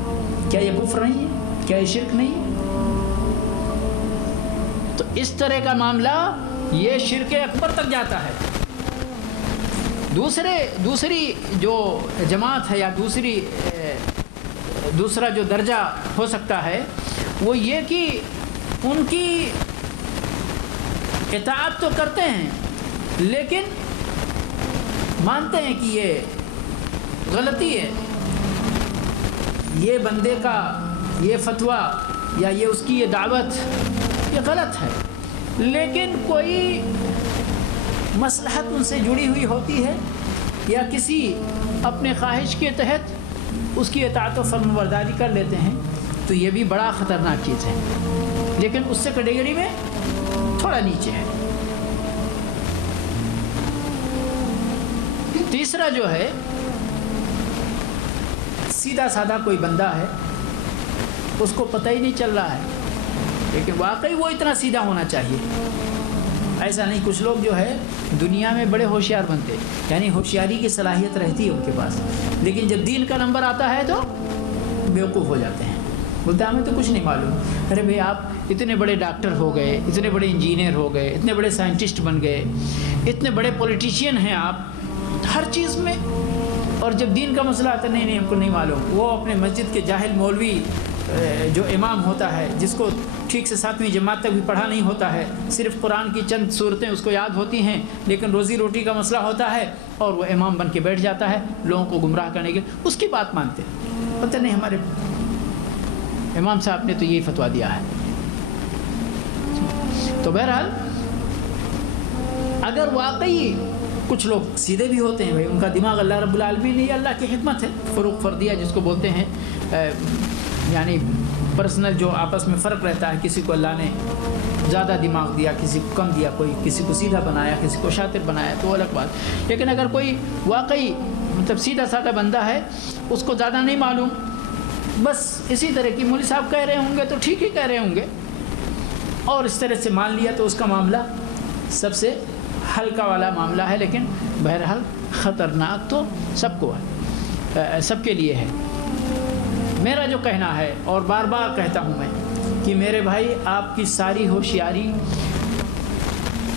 کیا یہ کفر نہیں ہے؟ کیا یہ شرک نہیں ہے؟ تو اس طرح کا معاملہ یہ شرک اکبر تک جاتا ہے۔ دوسری جو جماعت ہے یا دوسرا جو درجہ ہو سکتا ہے وہ یہ کہ ان کی اطاعت تو کرتے ہیں لیکن مانتے ہیں کہ یہ غلطی ہے، یہ بندے کا یہ فتویٰ یا یہ اس کی یہ دعوت یہ غلط ہے، لیکن کوئی مصلحت ان سے جڑی ہوئی ہوتی ہے یا کسی اپنے خواہش کے تحت اس کی اطاعت و فرمانبرداری کر لیتے ہیں، تو یہ بھی بڑا خطرناک چیز ہے، لیکن اس سے کیٹیگری میں تھوڑا نیچے ہے۔ تیسرا جو ہے، سیدھا سادہ کوئی بندہ ہے، اس کو پتہ ہی نہیں چل رہا ہے لیکن واقعی وہ اتنا سیدھا ہونا چاہیے، ایسا نہیں۔ کچھ لوگ جو ہے دنیا میں بڑے ہوشیار بنتے، یعنی ہوشیاری کی صلاحیت رہتی ہے ان کے پاس، لیکن جب دین کا نمبر آتا ہے تو بیوقوف ہو جاتے ہیں، بولتے ہیں ہمیں تو کچھ نہیں معلوم۔ ارے بھئی آپ اتنے بڑے ڈاکٹر ہو گئے، اتنے بڑے انجینئر ہو گئے، اتنے بڑے سائنٹسٹ بن گئے، اتنے بڑے پولیٹیشین ہیں آپ ہر چیز میں، اور جب دین کا مسئلہ آتا ہے نہیں ہم کو نہیں معلوم۔ وہ اپنے مسجد کے جاہل مولوی جو امام ہوتا ہے، جس کو ٹھیک سے 7ویں جماعت تک بھی پڑھا نہیں ہوتا ہے، صرف قرآن کی چند صورتیں اس کو یاد ہوتی ہیں لیکن روزی روٹی کا مسئلہ ہوتا ہے، اور وہ امام بن کے بیٹھ جاتا ہے لوگوں کو گمراہ کرنے کے، اس کی بات مانتے ہیں، پتہ نہیں ہمارے امام صاحب نے تو یہی فتویٰ دیا ہے۔ تو بہرحال اگر واقعی کچھ لوگ سیدھے بھی ہوتے ہیں، بھائی ان کا دماغ اللہ رب العالمین نے، یہ اللہ کی حکمت ہے، فروق فردیہ جس کو بولتے ہیں، یعنی پرسنل جو آپس میں فرق رہتا ہے، کسی کو اللہ نے زیادہ دماغ دیا، کسی کو کم دیا، کوئی کسی کو سیدھا بنایا، کسی کو شاطر بنایا، تو الگ بات۔ لیکن اگر کوئی واقعی مطلب سیدھا سادہ بندہ ہے، اس کو زیادہ نہیں معلوم، بس اسی طرح کی مولوی صاحب کہہ رہے ہوں گے تو ٹھیک ہی کہہ رہے ہوں گے، اور اس طرح سے مان لیا، تو اس کا معاملہ سب سے ہلکا والا معاملہ ہے، لیکن بہرحال خطرناک تو سب کو ہے، سب کے لیے ہے۔ میرا جو کہنا ہے، اور بار بار کہتا ہوں میں، کہ میرے بھائی آپ کی ساری ہوشیاری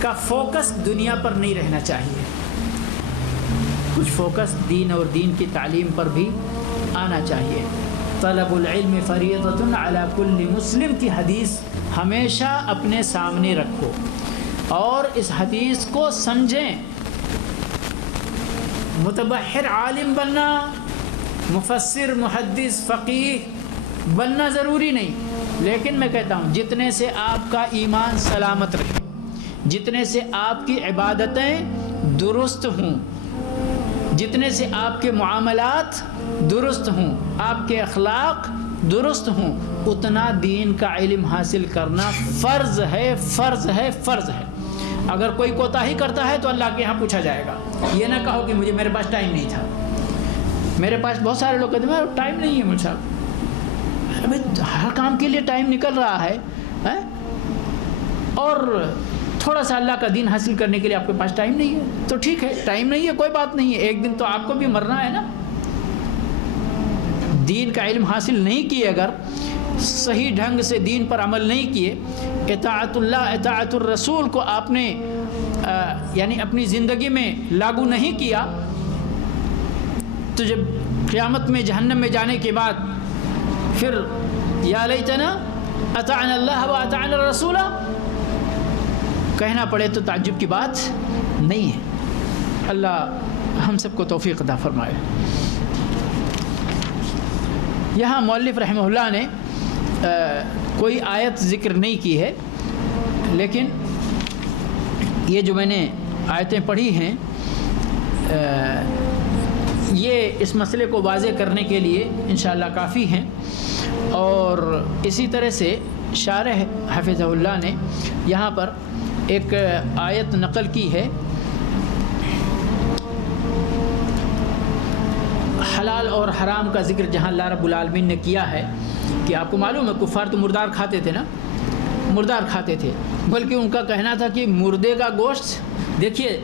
کا فوکس دنیا پر نہیں رہنا چاہیے، کچھ فوکس دین اور دین کی تعلیم پر بھی آنا چاہیے۔ طلب العلم فریضۃ علی کل مسلم کی حدیث ہمیشہ اپنے سامنے رکھو۔ اور اس حدیث کو سمجھیں. متبحر عالم بننا، مفسر، محدث، فقیہ بننا ضروری نہیں، لیکن میں کہتا ہوں جتنے سے آپ کا ایمان سلامت رہے، جتنے سے آپ کی عبادتیں درست ہوں، جتنے سے آپ کے معاملات درست ہوں، آپ کے اخلاق درست ہوں، اتنا دین کا علم حاصل کرنا فرض ہے، فرض ہے، فرض ہے. اگر کوئی کوتاہی کرتا ہے تو اللہ کے یہاں پوچھا جائے گا. یہ نہ کہو کہ میرے پاس ٹائم نہیں تھا. میرے پاس بہت سارے لوگ کہتے ہیں میرے ٹائم نہیں ہے مجھ صاحب. ابھی ہر کام کے لیے ٹائم نکل رہا ہے اور تھوڑا سا اللہ کا دین حاصل کرنے کے لیے آپ کے پاس ٹائم نہیں ہے. تو ٹھیک ہے، ٹائم نہیں ہے، کوئی بات نہیں ہے، ایک دن تو آپ کو بھی مرنا ہے نا. دین کا علم حاصل نہیں کیے، اگر صحیح ڈھنگ سے دین پر عمل نہیں کیے، اطاعت اللہ، اطاعت الرسول کو آپ نے یعنی اپنی زندگی میں لاگو نہیں کیا، تو جب قیامت میں جہنم میں جانے کے بعد پھر یا لیتنا اطعنا اللہ و اطعنا الرسول کہنا پڑے تو تعجب کی بات نہیں ہے. اللہ ہم سب کو توفیق عطا فرمائے. یہاں مؤلف رحمہ اللہ نے کوئی آیت ذکر نہیں کی ہے، لیکن یہ جو میں نے آیتیں پڑھی ہیں یہ اس مسئلے کو واضح کرنے کے لیے انشاءاللہ کافی ہیں. اور اسی طرح سے شارح حفظہ اللہ نے یہاں پر ایک آیت نقل کی ہے، حلال اور حرام کا ذکر جہاں اللہ رب العالمین نے کیا ہے کہ آپ کو معلوم ہے کفار تو مردار کھاتے تھے نا، مردار کھاتے تھے، بلکہ ان کا کہنا تھا کہ مردے کا گوشت، دیکھیے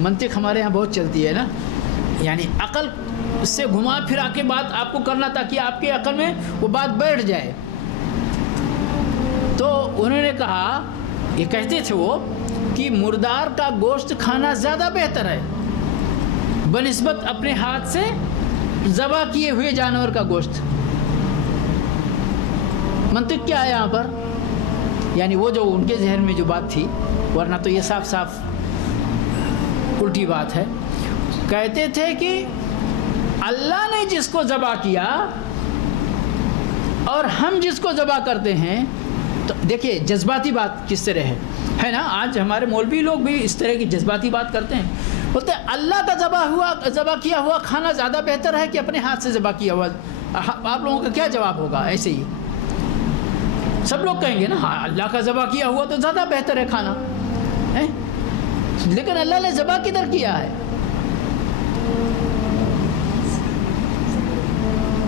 منطق ہمارے ہاں بہت چلتی ہے نا، یعنی عقل سے گھما پھرا کے بات آپ کو کرنا تاکہ آپ کے عقل میں وہ بات بیٹھ جائے. تو انہوں نے کہا، یہ کہتے تھے وہ کہ مردار کا گوشت کھانا زیادہ بہتر ہے بنسبت اپنے ہاتھ سے ذبح کیے ہوئے جانور کا گوشت. منطق کیا ہے یہاں پر؟ یعنی وہ جو ان کے ذہن میں جو بات تھی، ورنہ تو یہ صاف صاف الٹی بات ہے. کہتے تھے کہ اللہ نے جس کو ذبح کیا اور ہم جس کو ذبح کرتے ہیں، تو دیکھیے جذباتی بات کس طرح ہے نا. آج ہمارے مولوی لوگ بھی اس طرح کی جذباتی بات کرتے ہیں، بولتے ہیں اللہ کا ذبح کیا ہوا کھانا زیادہ بہتر ہے کہ اپنے ہاتھ سے ذبح کیا ہوا. آپ لوگوں کا کیا جواب ہوگا؟ ایسے ہی سب لوگ کہیں گے نا، ہاں اللہ کا ذبح کیا ہوا تو زیادہ بہتر ہے کھانا، لیکن اللہ نے ذبح کدھر کیا ہے؟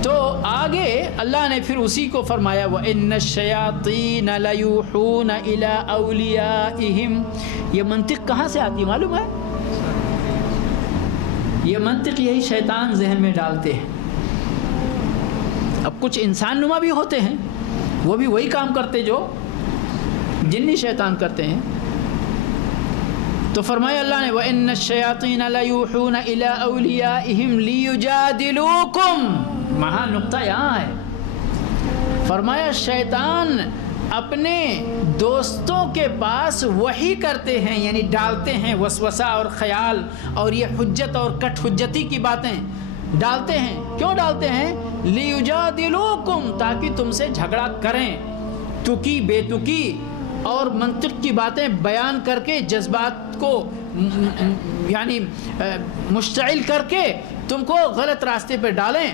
تو آگے اللہ نے پھر اسی کو فرمایا وَإِنَّ الشَّيَاطِينَ لَيُوحُونَ إِلَىٰ أَوْلِيَائِهِمْ. یہ منطق کہاں سے آتی معلوم ہے؟ یہ منطق یہی شیطان ذہن میں ڈالتے ہیں. اب کچھ انسان نما بھی ہوتے ہیں، وہ بھی وہی کام کرتے جو جنی شیطان کرتے ہیں. تو فرمایا اللہ نے وَإِنَّ الشَّيَاطِينَ لَيُوحُونَ إِلَىٰ أَوْلِيَائِهِمْ لِيُجَادِلُوكُمْ. وہاں نقطہ یہاں ہے، فرمایا شیطان اپنے دوستوں کے پاس وحی کرتے ہیں، یعنی ڈالتے ہیں وسوسہ اور خیال اور یہ حجت اور کٹ حجتی کی باتیں ڈالتے ہیں. کیوں ڈالتے ہیں؟ لیجادلوکم، تاکہ تم سے جھگڑا کریں، تکی بے تکی اور منطق کی باتیں بیان کر کے جذبات کو یعنی مشتعل کر کے تم کو غلط راستے پہ ڈالیں.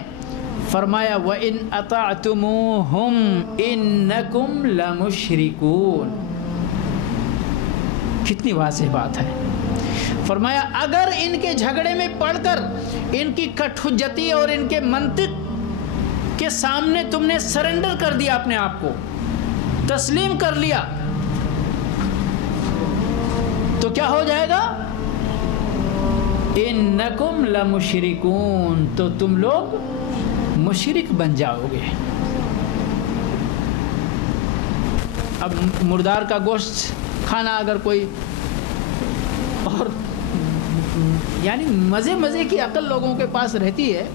فرمایا وَإِنْ أَطَعْتُمُوهُمْ إِنَّكُمْ لَمُشْرِكُونَ. کتنی واضح بات ہے. فرمایا اگر ان کے جھگڑے میں پڑ کر ان کی کٹ حجتی اور ان کے منطق کے سامنے تم نے سرنڈر کر دیا، اپنے آپ کو تسلیم کر لیا، تو کیا ہو جائے گا؟ انکم لمشرکون، تو تم لوگ مشرک بن جاؤ گے. اب مردار کا گوشت کھانا اگر کوئی اور یعنی مزے کی عقل لوگوں کے پاس رہتی ہے.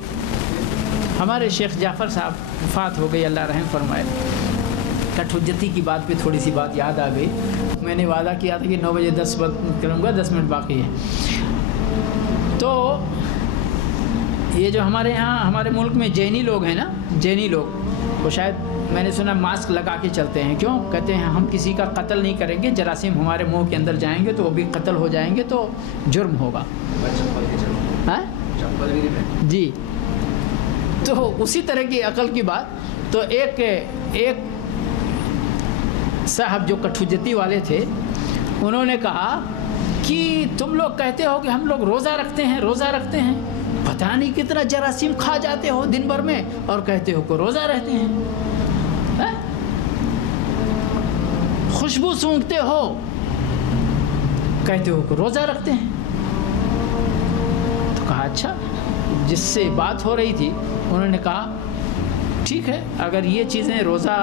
ہمارے شیخ جعفر صاحب وفات ہو گئی، اللہ رحم فرمائے. کٹ حجتی کی بات پہ تھوڑی سی بات یاد آ گئی. میں نے وعدہ کیا تھا کہ 9 بجے 10 وقت کروں گا، 10 منٹ باقی ہے۔ تو یہ جو ہمارے یہاں ہمارے ملک میں جینی لوگ ہیں نا، جینی لوگ، وہ شاید میں نے سنا ماسک لگا کے چلتے ہیں، کیوں کہتے ہیں ہم کسی کا قتل نہیں کریں گے، جراثیم ہمارے منہ کے اندر جائیں گے تو وہ بھی قتل ہو جائیں گے تو جرم ہوگا۔ ہاں جی، تو اسی طرح کی عقل کی بات۔ تو ایک صاحب جو کٹھوجتی والے تھے، انہوں نے کہا کہ تم لوگ کہتے ہو کہ ہم لوگ روزہ رکھتے ہیں، روزہ رکھتے ہیں، پتہ نہیں کتنا جراثیم کھا جاتے ہو دن بھر میں، اور کہتے ہو کہ روزہ رہتے ہیں، خوشبو سونگھتے ہو، کہتے ہو کہ روزہ رکھتے ہیں۔ تو کہا اچھا، جس سے بات ہو رہی تھی انہوں نے کہا ٹھیک ہے، اگر یہ چیزیں روزہ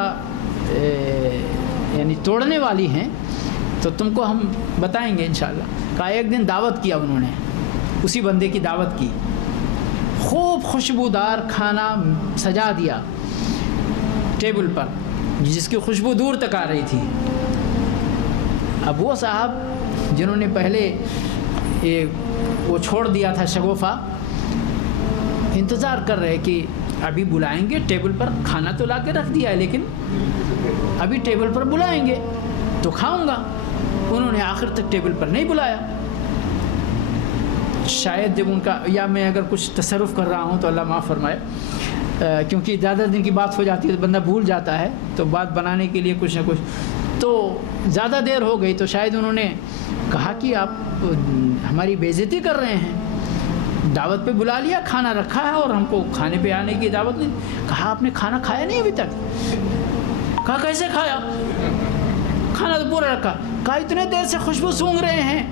یعنی توڑنے والی ہیں تو تم کو ہم بتائیں گے انشاءاللہ۔ کہا ایک دن دعوت کیا انہوں نے، اسی بندے کی دعوت کی، خوب خوشبودار کھانا سجا دیا ٹیبل پر، جس کی خوشبو دور تک آ رہی تھی۔ اب وہ صاحب جنہوں نے پہلے وہ چھوڑ دیا تھا شگوفہ، انتظار کر رہے کہ ابھی بلائیں گے، ٹیبل پر کھانا تو لا کے رکھ دیا ہے لیکن ابھی ٹیبل پر بلائیں گے تو کھاؤں گا۔ انہوں نے آخر تک ٹیبل پر نہیں بلایا۔ شاید جب ان کا، یا میں اگر کچھ تصرف کر رہا ہوں تو اللہ معاف فرمائے، کیونکہ زیادہ دن کی بات ہو جاتی ہے تو بندہ بھول جاتا ہے، تو بات بنانے کے لیے کچھ نہ کچھ، تو زیادہ دیر ہو گئی تو شاید انہوں نے کہا کہ آپ ہماری بے عزتی کر رہے ہیں، دعوت پہ بلا لیا، کھانا رکھا ہے اور ہم کو کھانے پہ آنے کی دعوت نہیں۔ کہا آپ نے کھانا کھایا نہیں ابھی تک؟ کہا کیسے کھایا، کھانا تو پورا رکھا۔ کہا اتنے دیر سے خوشبو سونگھ رہے ہیں،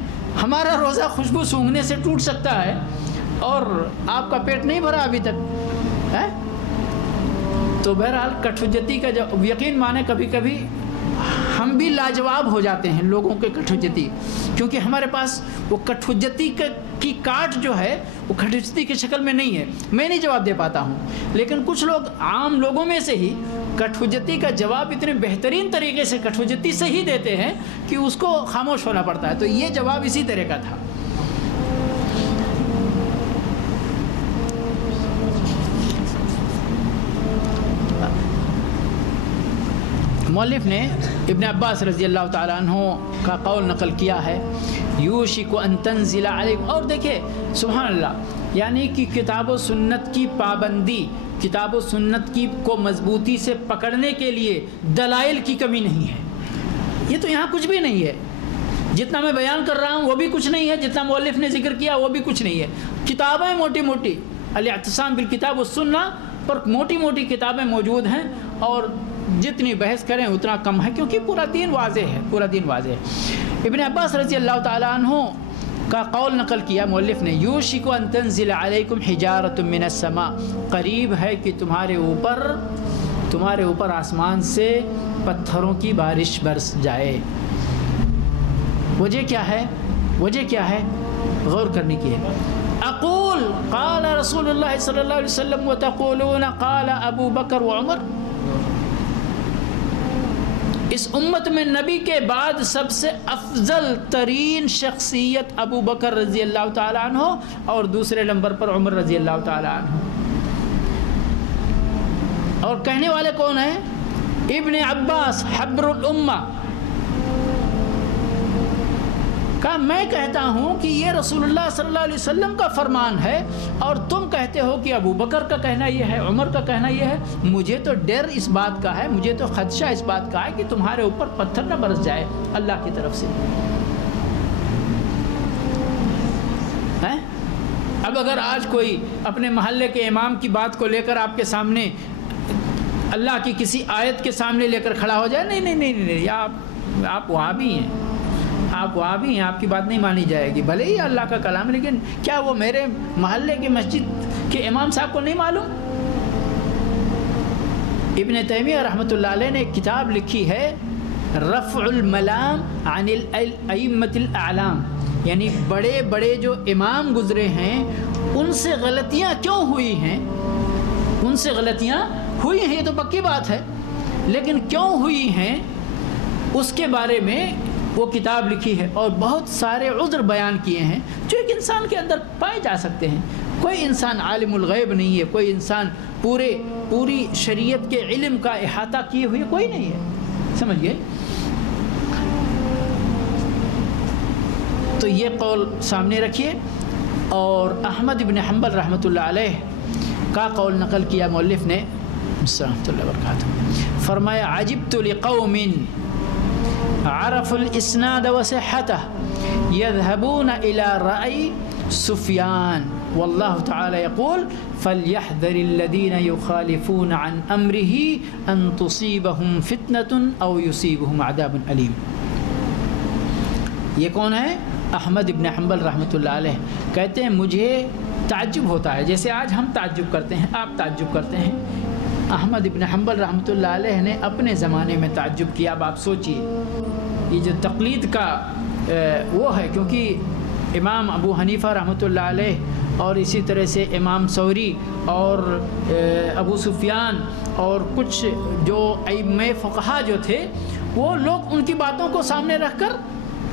ہمارا روزہ خوشبو سونگھنے سے ٹوٹ سکتا ہے اور آپ کا پیٹ نہیں بھرا ابھی تک ہے؟ تو بہرحال کٹھوجتی کا جب یقین مانے، کبھی کبھی ہم بھی لاجواب ہو جاتے ہیں لوگوں کے کٹھوجتی، کیونکہ ہمارے پاس وہ کٹھوجتی کی کاٹ جو ہے وہ کٹھوجتی کی شکل میں نہیں ہے، میں نہیں جواب دے پاتا ہوں، لیکن کچھ لوگ عام لوگوں میں سے ہی کٹھوجتی کا جواب اتنے بہترین طریقے سے کٹھوجتی سے ہی دیتے ہیں کہ اس کو خاموش ہونا پڑتا ہے۔ تو یہ جواب اسی طرح کا تھا۔ مؤلف نے ابن عباس رضی اللہ تعالیٰ عنہ کا قول نقل کیا ہے، یوشک ان تنزل علیکم، اور دیکھیں سبحان اللہ، یعنی کہ کتاب و سنت کی پابندی، کتاب و سنت کی کو مضبوطی سے پکڑنے کے لیے دلائل کی کمی نہیں ہے۔ یہ تو یہاں کچھ بھی نہیں ہے، جتنا میں بیان کر رہا ہوں وہ بھی کچھ نہیں ہے، جتنا مؤلف نے ذکر کیا وہ بھی کچھ نہیں ہے۔ کتابیں موٹی موٹی، الاعتصام بالکتاب والسنہ پر موٹی موٹی کتابیں موجود ہیں، اور جتنی بحث کریں اتنا کم ہے، کیونکہ پورا دین واضح ہے، پورا دین واضح ہے۔ ابن عباس رضی اللہ تعالیٰ عنہ کا قول نقل کیا مؤلف نے، یوشک ان تنزل علیکم حجارۃ من السماء، قریب ہے کہ تمہارے اوپر آسمان سے پتھروں کی بارش برس جائے۔ وجہ کیا ہے؟ وجہ کیا ہے؟ غور کرنے کی ہے۔ اقول قال رسول اللہ صلی اللہ علیہ وسلم وتقولون قال ابو بکر وعمر، اس امت میں نبی کے بعد سب سے افضل ترین شخصیت ابو بکر رضی اللہ تعالیٰ عنہ، اور دوسرے نمبر پر عمر رضی اللہ تعالیٰ عنہ۔ اور کہنے والے کون ہیں؟ ابن عباس حبر الامہ۔ کہا میں کہتا ہوں کہ یہ رسول اللہ صلی اللہ علیہ وسلم کا فرمان ہے، اور تم کہتے ہو کہ ابو بکر کا کہنا یہ ہے، عمر کا کہنا یہ ہے۔ مجھے تو ڈر اس بات کا ہے، مجھے تو خدشہ اس بات کا ہے کہ تمہارے اوپر پتھر نہ برس جائے اللہ کی طرف سے۔ اب اگر آج کوئی اپنے محلے کے امام کی بات کو لے کر آپ کے سامنے اللہ کی کسی آیت کے سامنے لے کر کھڑا ہو جائے، نہیں، آپ وہاں بھی ہیں، آپ وہاں بھی ہیں، آپ کی بات نہیں مانی جائے گی، بھلے ہی اللہ کا کلام، لیکن کیا وہ میرے محلے کی مسجد کے امام صاحب کو نہیں معلوم؟ ابن تیمیہ رحمۃ اللہ علیہ نے ایک کتاب لکھی ہے، رفع الملام عن الائمۃ الاعلام، یعنی بڑے بڑے جو امام گزرے ہیں ان سے غلطیاں کیوں ہوئی ہیں، ان سے غلطیاں ہوئی ہیں، یہ تو پکی بات ہے، لیکن کیوں ہوئی ہیں اس کے بارے میں وہ کتاب لکھی ہے اور بہت سارے عذر بیان کیے ہیں جو ایک انسان کے اندر پائے جا سکتے ہیں. کوئی انسان عالم الغیب نہیں ہے, کوئی انسان پوری شریعت کے علم کا احاطہ کیے ہوئے کوئی نہیں ہے, سمجھئے. تو یہ قول سامنے رکھیے. اور احمد بن حنبل رحمۃ اللہ علیہ کا قول نقل کیا مؤلف نے رحمۃ اللہ وبرکاتہ. فرمایا عجبت لقوم عرفوا الاسناد وصحته يذهبون الى رأي سفيان والله تعالى يقول فليحذر الذين يخالفون عن امره ان تصيبهم فتنة او يصيبهم عذاب اليم. یہ کون ہے؟ احمد ابن حنبل رحمۃ اللہ علیہ. کہتے ہیں مجھے تعجب ہوتا ہے, جیسے آج ہم تعجب کرتے ہیں, آپ تعجب کرتے ہیں, احمد ابن حنبل رحمۃ اللہ علیہ نے اپنے زمانے میں تعجب کیا. اب آپ سوچئے یہ جو تقلید کا وہ ہے, کیونکہ امام ابو حنیفہ رحمۃ اللہ علیہ اور اسی طرح سے امام ثوری اور ابو سفیان اور کچھ جو ائمہ فقہا جو تھے وہ لوگ ان کی باتوں کو سامنے رکھ کر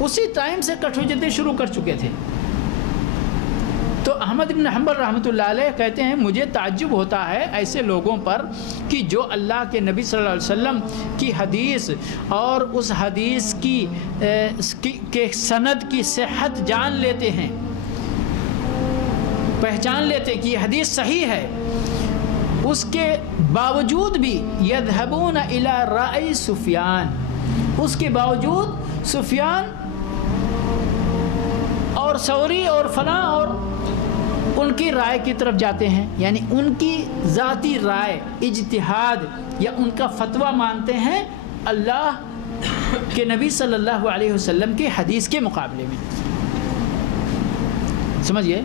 اسی ٹائم سے کٹ حجتیں شروع کر چکے تھے. تو احمد بن حنبل رحمۃ اللہ علیہ کہتے ہیں مجھے تعجب ہوتا ہے ایسے لوگوں پر کہ جو اللہ کے نبی صلی اللہ علیہ وسلم کی حدیث اور اس حدیث کی سند کی صحت جان لیتے ہیں, پہچان لیتے کہ یہ حدیث صحیح ہے, اس کے باوجود بھی یذهبون الی رأی سفیان, اس کے باوجود سفیان اور ثوری اور فلاں اور ان کی رائے کی طرف جاتے ہیں. یعنی ان کی ذاتی رائے, اجتہاد یا ان کا فتویٰ مانتے ہیں اللہ کے نبی صلی اللہ علیہ وسلم کے حدیث کے مقابلے میں. سمجھئے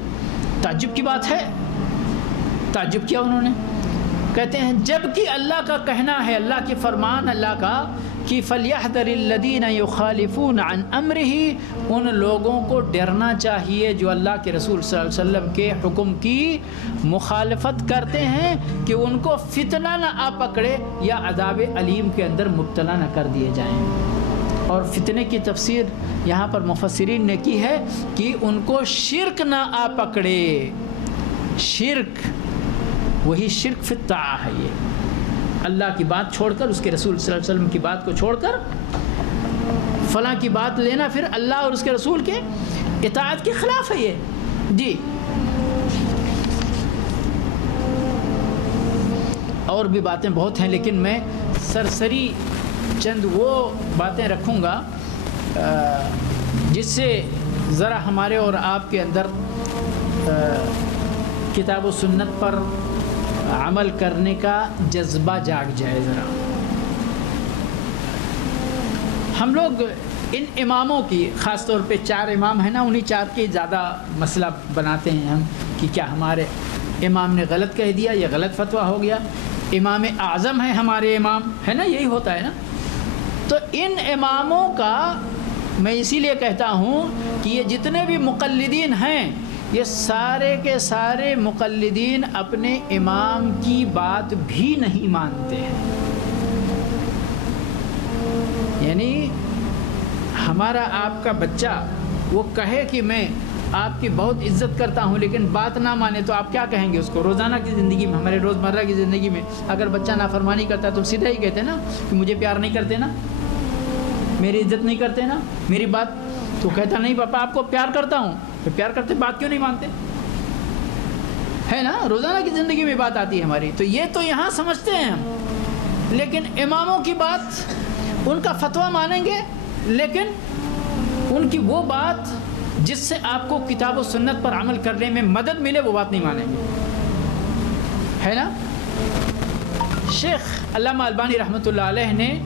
تعجب کی بات ہے. تعجب کیا انہوں نے, کہتے ہیں جب کہ اللہ کا کہنا ہے, اللہ کے فرمان اللہ کا کہ فَلْيَحْذَرِ الَّذِينَ يُخَالِفُونَ عَنْ أَمْرِهِ, ان لوگوں کو ڈرنا چاہیے جو اللہ کے رسول صلی اللہ علیہ وسلم کے حکم کی مخالفت کرتے ہیں کہ ان کو فتنہ نہ آ پکڑے یا عذاب علیم کے اندر مبتلا نہ کر دیے جائیں. اور فتنے کی تفسیر یہاں پر مفسرین نے کی ہے کہ ان کو شرک نہ آ پکڑے. شرک, وہی شرک فی الطاعہ ہے, یہ اللہ کی بات چھوڑ کر, اس کے رسول صلی اللہ علیہ وسلم کی بات کو چھوڑ کر فلاں کی بات لینا پھر اللہ اور اس کے رسول کے اطاعت کے خلاف ہے یہ. جی اور بھی باتیں بہت ہیں لیکن میں سرسری چند وہ باتیں رکھوں گا جس سے ذرا ہمارے اور آپ کے اندر کتاب و سنت پر عمل کرنے کا جذبہ جاگ جائے. ذرا ہم لوگ ان اماموں کی, خاص طور پہ 4 امام ہیں نا, انہی 4 کی زیادہ مسئلہ بناتے ہیں ہم کہ کیا ہمارے امام نے غلط کہہ دیا, یہ غلط فتویٰ ہو گیا. امام اعظم ہے ہمارے امام, ہے نا, یہی ہوتا ہے نا. تو ان اماموں کا میں اسی لیے کہتا ہوں کہ یہ جتنے بھی مقلدین ہیں یہ سارے کے سارے مقلدین اپنے امام کی بات بھی نہیں مانتے ہیں. یعنی ہمارا آپ کا بچہ وہ کہے کہ میں آپ کی بہت عزت کرتا ہوں لیکن بات نہ مانے تو آپ کیا کہیں گے اس کو؟ روزانہ کی زندگی میں, ہمارے روزمرہ کی زندگی میں اگر بچہ نافرمانی کرتا ہے تو سیدھا ہی کہتے ہیں نا کہ مجھے پیار نہیں کرتے نا, میری عزت نہیں کرتے نا, میری بات. تو کہتا نہیں پاپا آپ کو پیار کرتا ہوں, تو پیار کرتے بات کیوں نہیں مانتے, ہے نا. روزانہ کی زندگی میں بات آتی ہے ہماری. تو یہ تو یہاں سمجھتے ہیں ہم, لیکن اماموں کی بات, ان کا فتویٰ مانیں گے لیکن ان کی وہ بات جس سے آپ کو کتاب و سنت پر عمل کرنے میں مدد ملے وہ بات نہیں مانیں گے, ہے نا. شیخ علامہ البانی رحمۃ اللہ علیہ نے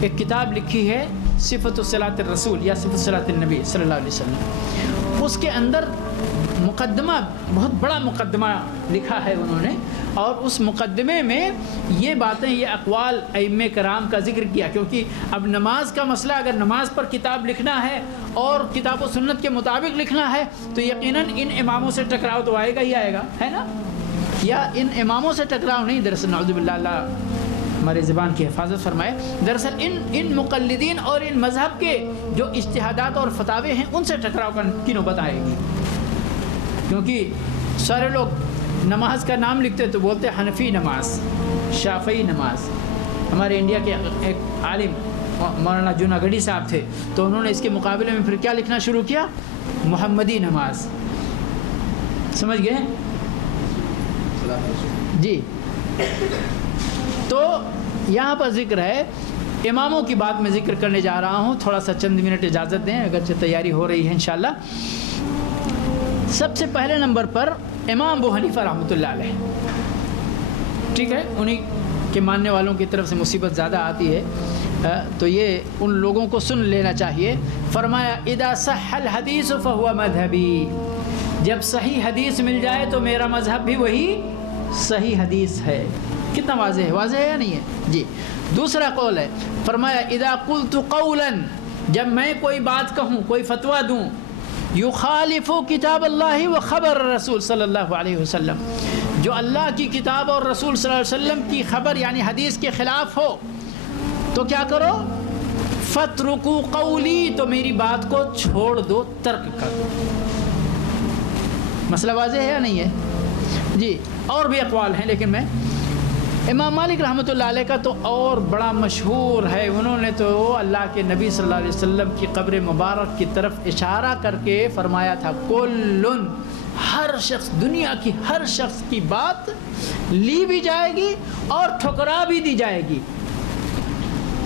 ایک کتاب لکھی ہے صفت صلاۃ الرسول یا صفت صلاۃ النبی صلی اللہ علیہ وسلم. اس کے اندر مقدمہ, بہت بڑا مقدمہ لکھا ہے انہوں نے, اور اس مقدمے میں یہ باتیں, یہ اقوال ائمہ کرام کا ذکر کیا. کیونکہ اب نماز کا مسئلہ, اگر نماز پر کتاب لکھنا ہے اور کتاب و سنت کے مطابق لکھنا ہے تو یقیناً ان اماموں سے ٹکراؤ تو آئے گا ہی آئے گا, ہے نا. یا ان اماموں سے ٹکراؤ نہیں, دراصل نعوذ باللہ, اللہ ہماری زبان کی حفاظت فرمائے. دراصل ان مقلدین اور ان مذہب کے جو اجتہادات اور فتاوے ہیں ان سے ٹکراؤ کی نوبت آئے گی. کیونکہ سارے لوگ نماز کا نام لکھتے تو بولتے حنفی نماز، شافعی نماز. ہمارے انڈیا کے ایک عالم مولانا جوناگڑھی صاحب تھے، تو انہوں نے اس کے مقابلے میں پھر کیا لکھنا شروع کیا؟ محمدی نماز. سمجھ گئے جی؟ تو یہاں پر ذکر ہے اماموں کی بات میں ذکر کرنے جا رہا ہوں. تھوڑا سا چند منٹ اجازت دیں، اگرچہ تیاری ہو رہی ہے انشاءاللہ. سب سے پہلے نمبر پر امام ابو حنیفہ رحمۃ اللہ علیہ. ٹھیک ہے، انہی کے ماننے والوں کی طرف سے مصیبت زیادہ آتی ہے، تو یہ ان لوگوں کو سن لینا چاہیے. فرمایا اذا صح الحدیث فهو مذہبی، جب صحیح حدیث مل جائے تو میرا مذہب بھی وہی صحیح حدیث ہے. کتنا واضح ہے؟ واضح ہے یا نہیں ہے جی؟ دوسرا قول ہے، فرمایا اذا قلت قولا، جب میں کوئی بات کہوں، کوئی فتویٰ دوں، یخالف کتاب اللہ و خبر رسول صلی اللہ علیہ وسلم، جو اللہ کی کتاب اور رسول صلی اللہ علیہ وسلم کی خبر یعنی حدیث کے خلاف ہو، تو کیا کرو؟ فَاتْرُكُوا قَوْلِي، تو میری بات کو چھوڑ دو، ترک کر دو. مسئلہ واضح ہے یا نہیں ہے جی؟ اور بھی اقوال ہیں، لیکن میں امام مالک رحمۃ اللہ علیہ کا تو اور بڑا مشہور ہے. انہوں نے تو اللہ کے نبی صلی اللہ علیہ وسلم کی قبر مبارک کی طرف اشارہ کر کے فرمایا تھا کلن، ہر شخص، دنیا کی ہر شخص کی بات لی بھی جائے گی اور ٹھکرا بھی دی جائے گی،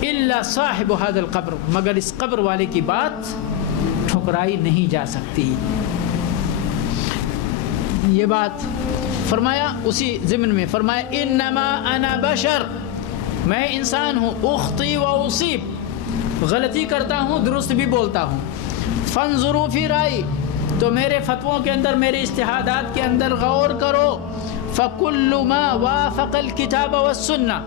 الا صاحب هذا القبر، مگر اس قبر والے کی بات ٹھکرائی نہیں جا سکتی. یہ بات فرمایا. اسی ضمن میں فرمایا انما انا بشر، میں انسان ہوں، اخطی و اصیب، غلطی کرتا ہوں، درست بھی بولتا ہوں. فانظروا فی رائی، تو میرے فتووں کے اندر، میرے اجتہادات کے اندر غور کرو. فکل ما وافق الکتاب والسنہ،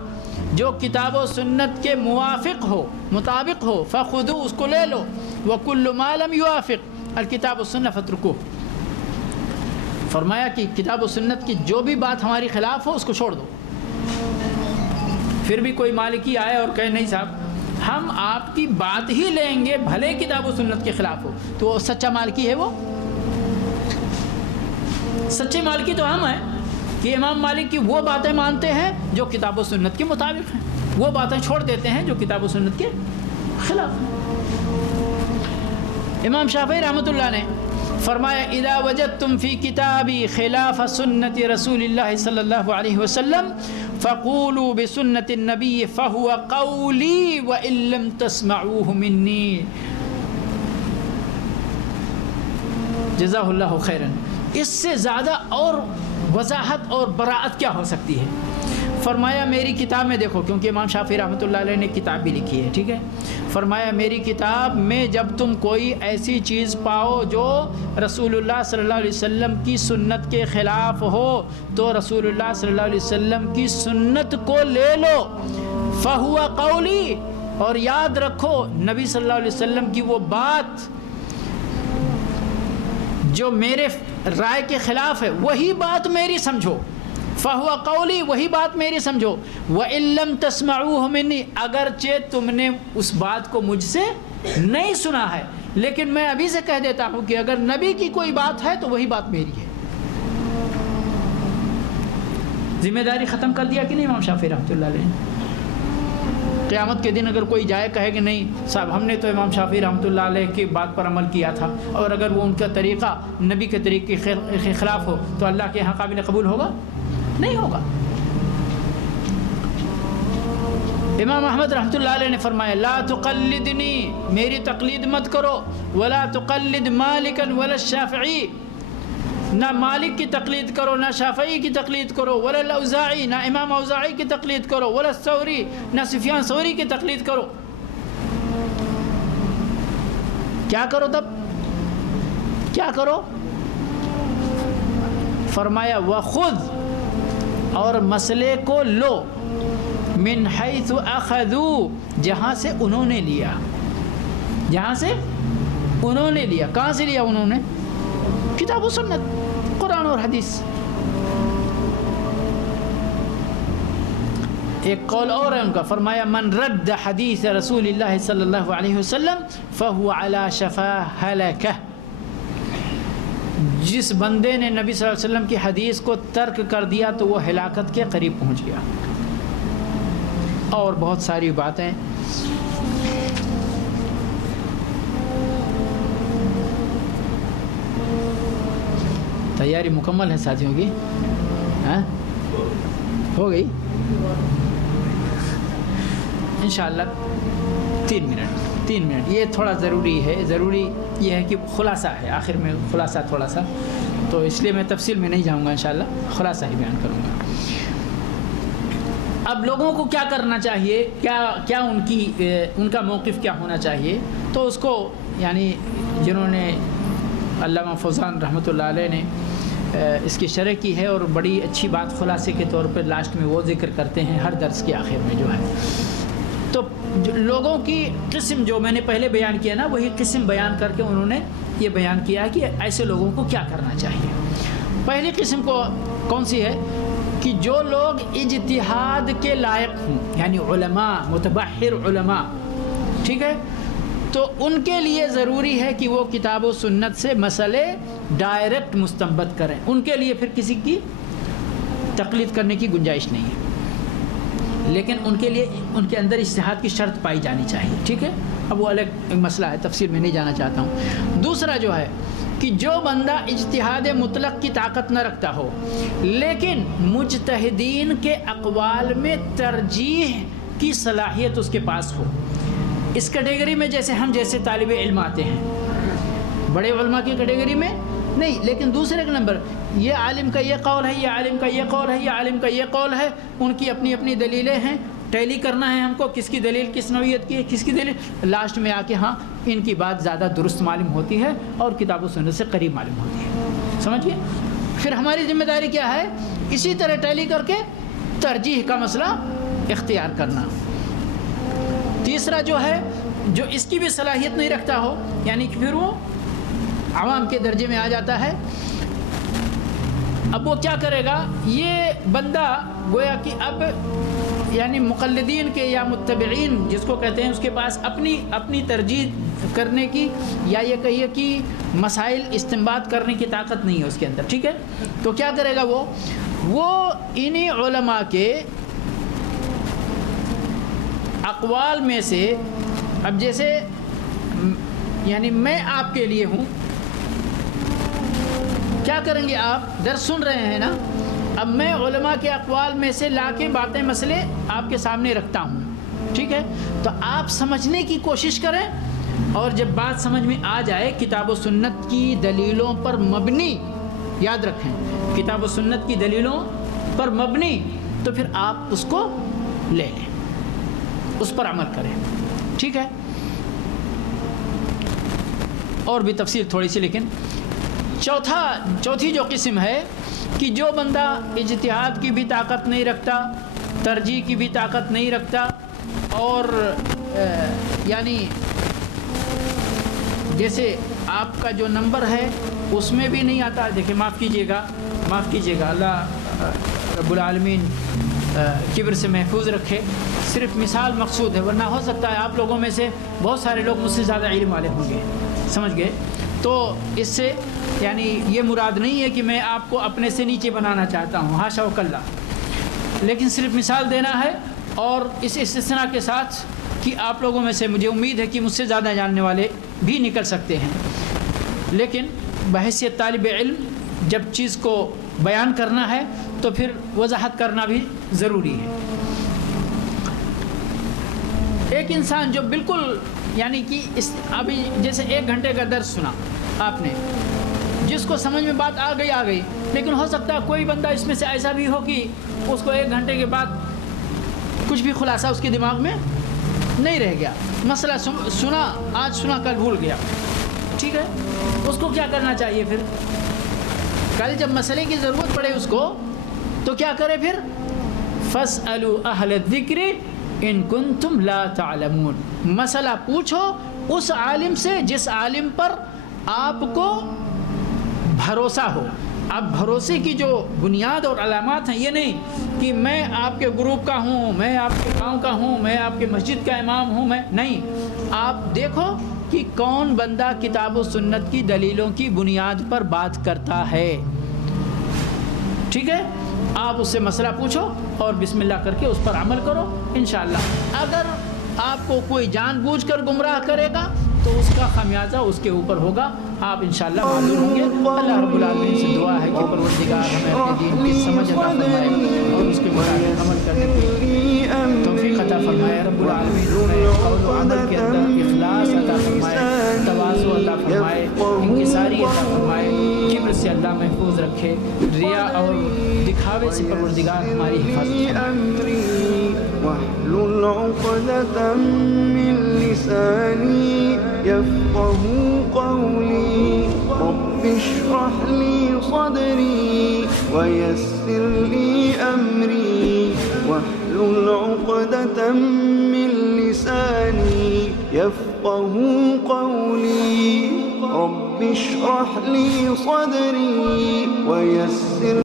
جو کتاب و سنت کے موافق ہو، مطابق ہو، فخذوا، اس کو لے لو. وکل ما لم یوافق الکتاب والسنہ فاترکوہ، فرمایا کہ کتاب و سنت کی جو بھی بات ہماری خلاف ہو اس کو چھوڑ دو. پھر بھی کوئی مالکی آئے اور کہے نہیں صاحب ہم آپ کی بات ہی لیں گے بھلے کتاب و سنت کے خلاف ہو، تو وہ سچا مالکی ہے. وہ سچے مالکی تو ہم ہیں کہ امام مالک کی وہ باتیں مانتے ہیں جو کتاب و سنت کے مطابق ہیں، وہ باتیں چھوڑ دیتے ہیں جو کتاب و سنت کے خلاف ہیں. امام شافعی رحمۃ اللہ نے فرمایا اذا وجدتم فی کتابی خلاف سنت رسول اللہ صلی اللہ علیہ وسلم فقولوا بسنت النبی فہو قولی وان لم تسمعوه منی. جزاہ اللہ خیرا. اس سے زیادہ اور وضاحت اور براعت کیا ہو سکتی ہے؟ فرمایا میری کتاب میں دیکھو، کیونکہ امام شافعی رحمۃ اللہ علیہ نے کتاب بھی لکھی ہے، ٹھیک ہے. فرمایا میری کتاب میں جب تم کوئی ایسی چیز پاؤ جو رسول اللہ صلی اللہ علیہ وسلم کی سنت کے خلاف ہو تو رسول اللہ صلی اللہ علیہ وسلم کی سنت کو لے لو. فہو قولی، اور یاد رکھو نبی صلی اللہ علیہ وسلم کی وہ بات جو میرے رائے کے خلاف ہے وہی بات میری سمجھو. فہو قولی، وہی بات میری سمجھو. وَإِن لَّمْ تَسْمَعُوهُ مِنِّي، اگرچہ تم نے اس بات کو مجھ سے نہیں سنا ہے، لیکن میں ابھی سے کہہ دیتا ہوں کہ اگر نبی کی کوئی بات ہے تو وہی بات میری ہے. ذمہ داری ختم کر دیا کہ نہیں امام شافعی رحمۃ اللہ علیہ؟ قیامت کے دن اگر کوئی جائے کہے کہ نہیں صاحب ہم نے تو امام شافعی رحمۃ اللہ علیہ کی بات پر عمل کیا تھا، اور اگر وہ ان کا طریقہ نبی کے طریقے کے خلاف ہو تو اللہ کے یہاں قابل قبول ہوگا؟ نہیں ہوگا. امام احمد رحمۃ اللہ علیہ نے فرمایا لا تقلدنی، میری تقلید مت کرو. ولا تقلد مالکا ولا الشافعی، نہ مالک کی تقلید کرو، نہ شافعی کی تقلید کرو. ولا الاوزاعی، نہ امام اوزاعی کی تقلید کرو. ولا الثوری، نہ سفیان ثوری کی تقلید کرو. کیا کرو تب؟ کیا کرو؟ فرمایا وخذ، اور مسئلے کو لو، من حیث اخذوا، جہاں سے انہوں نے لیا، جہاں سے انہوں نے لیا. کہاں سے لیا انہوں نے؟ کتاب و سنت، قرآن اور حدیث. ایک قول اور ہے ان کا، فرمایا من رد حدیث رسول اللہ صلی اللہ علیہ وسلم فہو علی شفا ہلکہ، جس بندے نے نبی صلی اللہ علیہ وسلم کی حدیث کو ترک کر دیا تو وہ ہلاکت کے قریب پہنچ گیا. اور بہت ساری باتیں. تیاری مکمل ہے ساتھیوں کی؟ ہاں ہو گئی انشاءاللہ. 3 منٹ یہ تھوڑا ضروری ہے. ضروری یہ ہے کہ خلاصہ ہے، آخر میں خلاصہ تھوڑا سا، تو اس لیے میں تفصیل میں نہیں جاؤں گا، انشاءاللہ خلاصہ ہی بیان کروں گا. اب لوگوں کو کیا کرنا چاہیے، کیا ان کا موقف کیا ہونا چاہیے؟ تو اس کو یعنی جنہوں نے علامہ فوزان رحمۃ اللہ علیہ نے اس کی شرح کی ہے، اور بڑی اچھی بات خلاصے کے طور پر لاسٹ میں وہ ذکر کرتے ہیں ہر درس کے آخر میں جو ہے. تو لوگوں کی قسم جو میں نے پہلے بیان کیا نا، وہی قسم بیان کر کے انہوں نے یہ بیان کیا کہ ایسے لوگوں کو کیا کرنا چاہیے. پہلی قسم کو کون سی ہے کہ جو لوگ اجتہاد کے لائق ہوں، یعنی علماء، متبحر علماء، ٹھیک ہے، تو ان کے لیے ضروری ہے کہ وہ کتاب و سنت سے مسئلے ڈائریکٹ مستنبط کریں. ان کے لیے پھر کسی کی تقلید کرنے کی گنجائش نہیں ہے، لیکن ان کے لیے ان کے اندر اجتہاد کی شرط پائی جانی چاہیے. ٹھیک ہے، اب وہ الگ ایک مسئلہ ہے، تفصیل میں نہیں جانا چاہتا ہوں. دوسرا جو ہے کہ جو بندہ اجتہاد مطلق کی طاقت نہ رکھتا ہو، لیکن مجتہدین کے اقوال میں ترجیح کی صلاحیت اس کے پاس ہو. اس کیٹیگری میں جیسے ہم جیسے طالب علم آتے ہیں، بڑے علماء کی کیٹیگری میں نہیں، لیکن دوسرے نمبر یہ عالم کا یہ قول ہے، یہ عالم کا یہ قول ہے، یہ عالم کا یہ قول ہے، ان کی اپنی اپنی دلیلیں ہیں، ٹیلی کرنا ہے ہم کو کس کی دلیل کس نوعیت کی ہے، کس کی دلیل، لاسٹ میں آ کے ہاں ان کی بات زیادہ درست معلوم ہوتی ہے اور کتاب و سنت سے قریب معلوم ہوتی ہے. سمجھیے، پھر ہماری ذمہ داری کیا ہے؟ اسی طرح ٹیلی کر کے ترجیح کا مسئلہ اختیار کرنا. تیسرا جو ہے جو اس کی بھی صلاحیت نہیں رکھتا ہو، یعنی کہ پھر وہ عوام کے درجے میں آ جاتا ہے. اب وہ کیا کرے گا؟ یہ بندہ گویا کہ اب یعنی مقلدین کے یا متبعین جس کو کہتے ہیں، اس کے پاس اپنی ترجیح کرنے کی یا یہ کہیے کہ مسائل استنباط کرنے کی طاقت نہیں ہے اس کے اندر. ٹھیک ہے، تو کیا کرے گا؟ وہ انہی علماء کے اقوال میں سے، اب جیسے یعنی میں آپ کے لیے ہوں، کیا کریں گے؟ آپ درس سن رہے ہیں نا، اب میں علماء کے اقوال میں سے لا کے باتیں مسئلے آپ کے سامنے رکھتا ہوں. ٹھیک ہے، تو آپ سمجھنے کی کوشش کریں، اور جب بات سمجھ میں آ جائے کتاب و سنت کی دلیلوں پر مبنی، یاد رکھیں کتاب و سنت کی دلیلوں پر مبنی، تو پھر آپ اس کو لے لیں، اس پر عمل کریں. ٹھیک ہے، اور بھی تفصیل تھوڑی سی، لیکن چوتھی جو قسم ہے کہ جو بندہ اجتہاد کی بھی طاقت نہیں رکھتا، ترجیح کی بھی طاقت نہیں رکھتا، اور یعنی جیسے آپ کا جو نمبر ہے اس میں بھی نہیں آتا. دیکھیں، معاف کیجیے گا، اللہ رب العالمین کبر سے محفوظ رکھے. صرف مثال مقصود ہے، ورنہ ہو سکتا ہے آپ لوگوں میں سے بہت سارے لوگ مجھ سے زیادہ علم والے ہوں گے. سمجھ گئے؟ تو اس سے یعنی یہ مراد نہیں ہے کہ میں آپ کو اپنے سے نیچے بنانا چاہتا ہوں، حاشا و کلا، لیکن صرف مثال دینا ہے، اور اس استثناء کے ساتھ کہ آپ لوگوں میں سے مجھے امید ہے کہ مجھ سے زیادہ جاننے والے بھی نکل سکتے ہیں، لیکن بحیثیت طالب علم جب چیز کو بیان کرنا ہے تو پھر وضاحت کرنا بھی ضروری ہے. ایک انسان جو بالکل یعنی کہ ابھی جیسے 1 گھنٹے کا درس سنا آپ نے، جس کو سمجھ میں بات آ گئی، لیکن ہو سکتا ہے کوئی بندہ اس میں سے ایسا بھی ہو کہ اس کو 1 گھنٹے کے بعد کچھ بھی خلاصہ اس کے دماغ میں نہیں رہ گیا. مسئلہ آج سنا کل بھول گیا. ٹھیک ہے، اس کو کیا کرنا چاہیے؟ پھر کل جب مسئلے کی ضرورت پڑے اس کو تو کیا کرے؟ پھر فَاسْأَلُوا أَهْلَ الذِّكْرِ إِن كُنتُمْ لَا تَعْلَمُونَ، مسئلہ پوچھو اس عالم سے جس عالم پر آپ کو بھروسہ ہو، اب بھروسے کی جو بنیاد اور علامات ہیں یہ نہیں کہ میں آپ کے گروپ کا ہوں، میں آپ کے گاؤں کا ہوں، میں آپ کے مسجد کا امام ہوں، میں نہیں، آپ دیکھو کہ کون بندہ کتاب و سنت کی دلیلوں کی بنیاد پر بات کرتا ہے، ٹھیک ہے، آپ اس سے مسئلہ پوچھو اور بسم اللہ کر کے اس پر عمل کرو انشاءاللہ۔ اگر آپ کو کوئی جان بوجھ کر گمراہ کرے گا تو اس کا خمیازہ اس کے اوپر ہوگا، آپ انشاءاللہ معلوم ہوں گے۔ اللہ رب العالمین سے دعا ہے کہ پروردگار ہمیں اپنے دین کی سمجھ عطا فرمائے اور اس کے مطابق عمل کرنے کی توفیق عطا فرمائے۔ رب العالمین ہمیں قول و عمل کے اندر اخلاص عطا فرمائے، تواضع عطا فرمائے، انکساری عطا فرمائے، کبر سے اللہ محفوظ رکھے، ریا اور دکھاوے سے پروردگار ہماری حفاظت فرمائے۔ واحلل عقدة من لساني يفقهوا قولي رب اشرح لي صدري ويسر لي أمري واحلل عقدة من لساني يفقهوا قولي رب اشرح لي صدري ويسر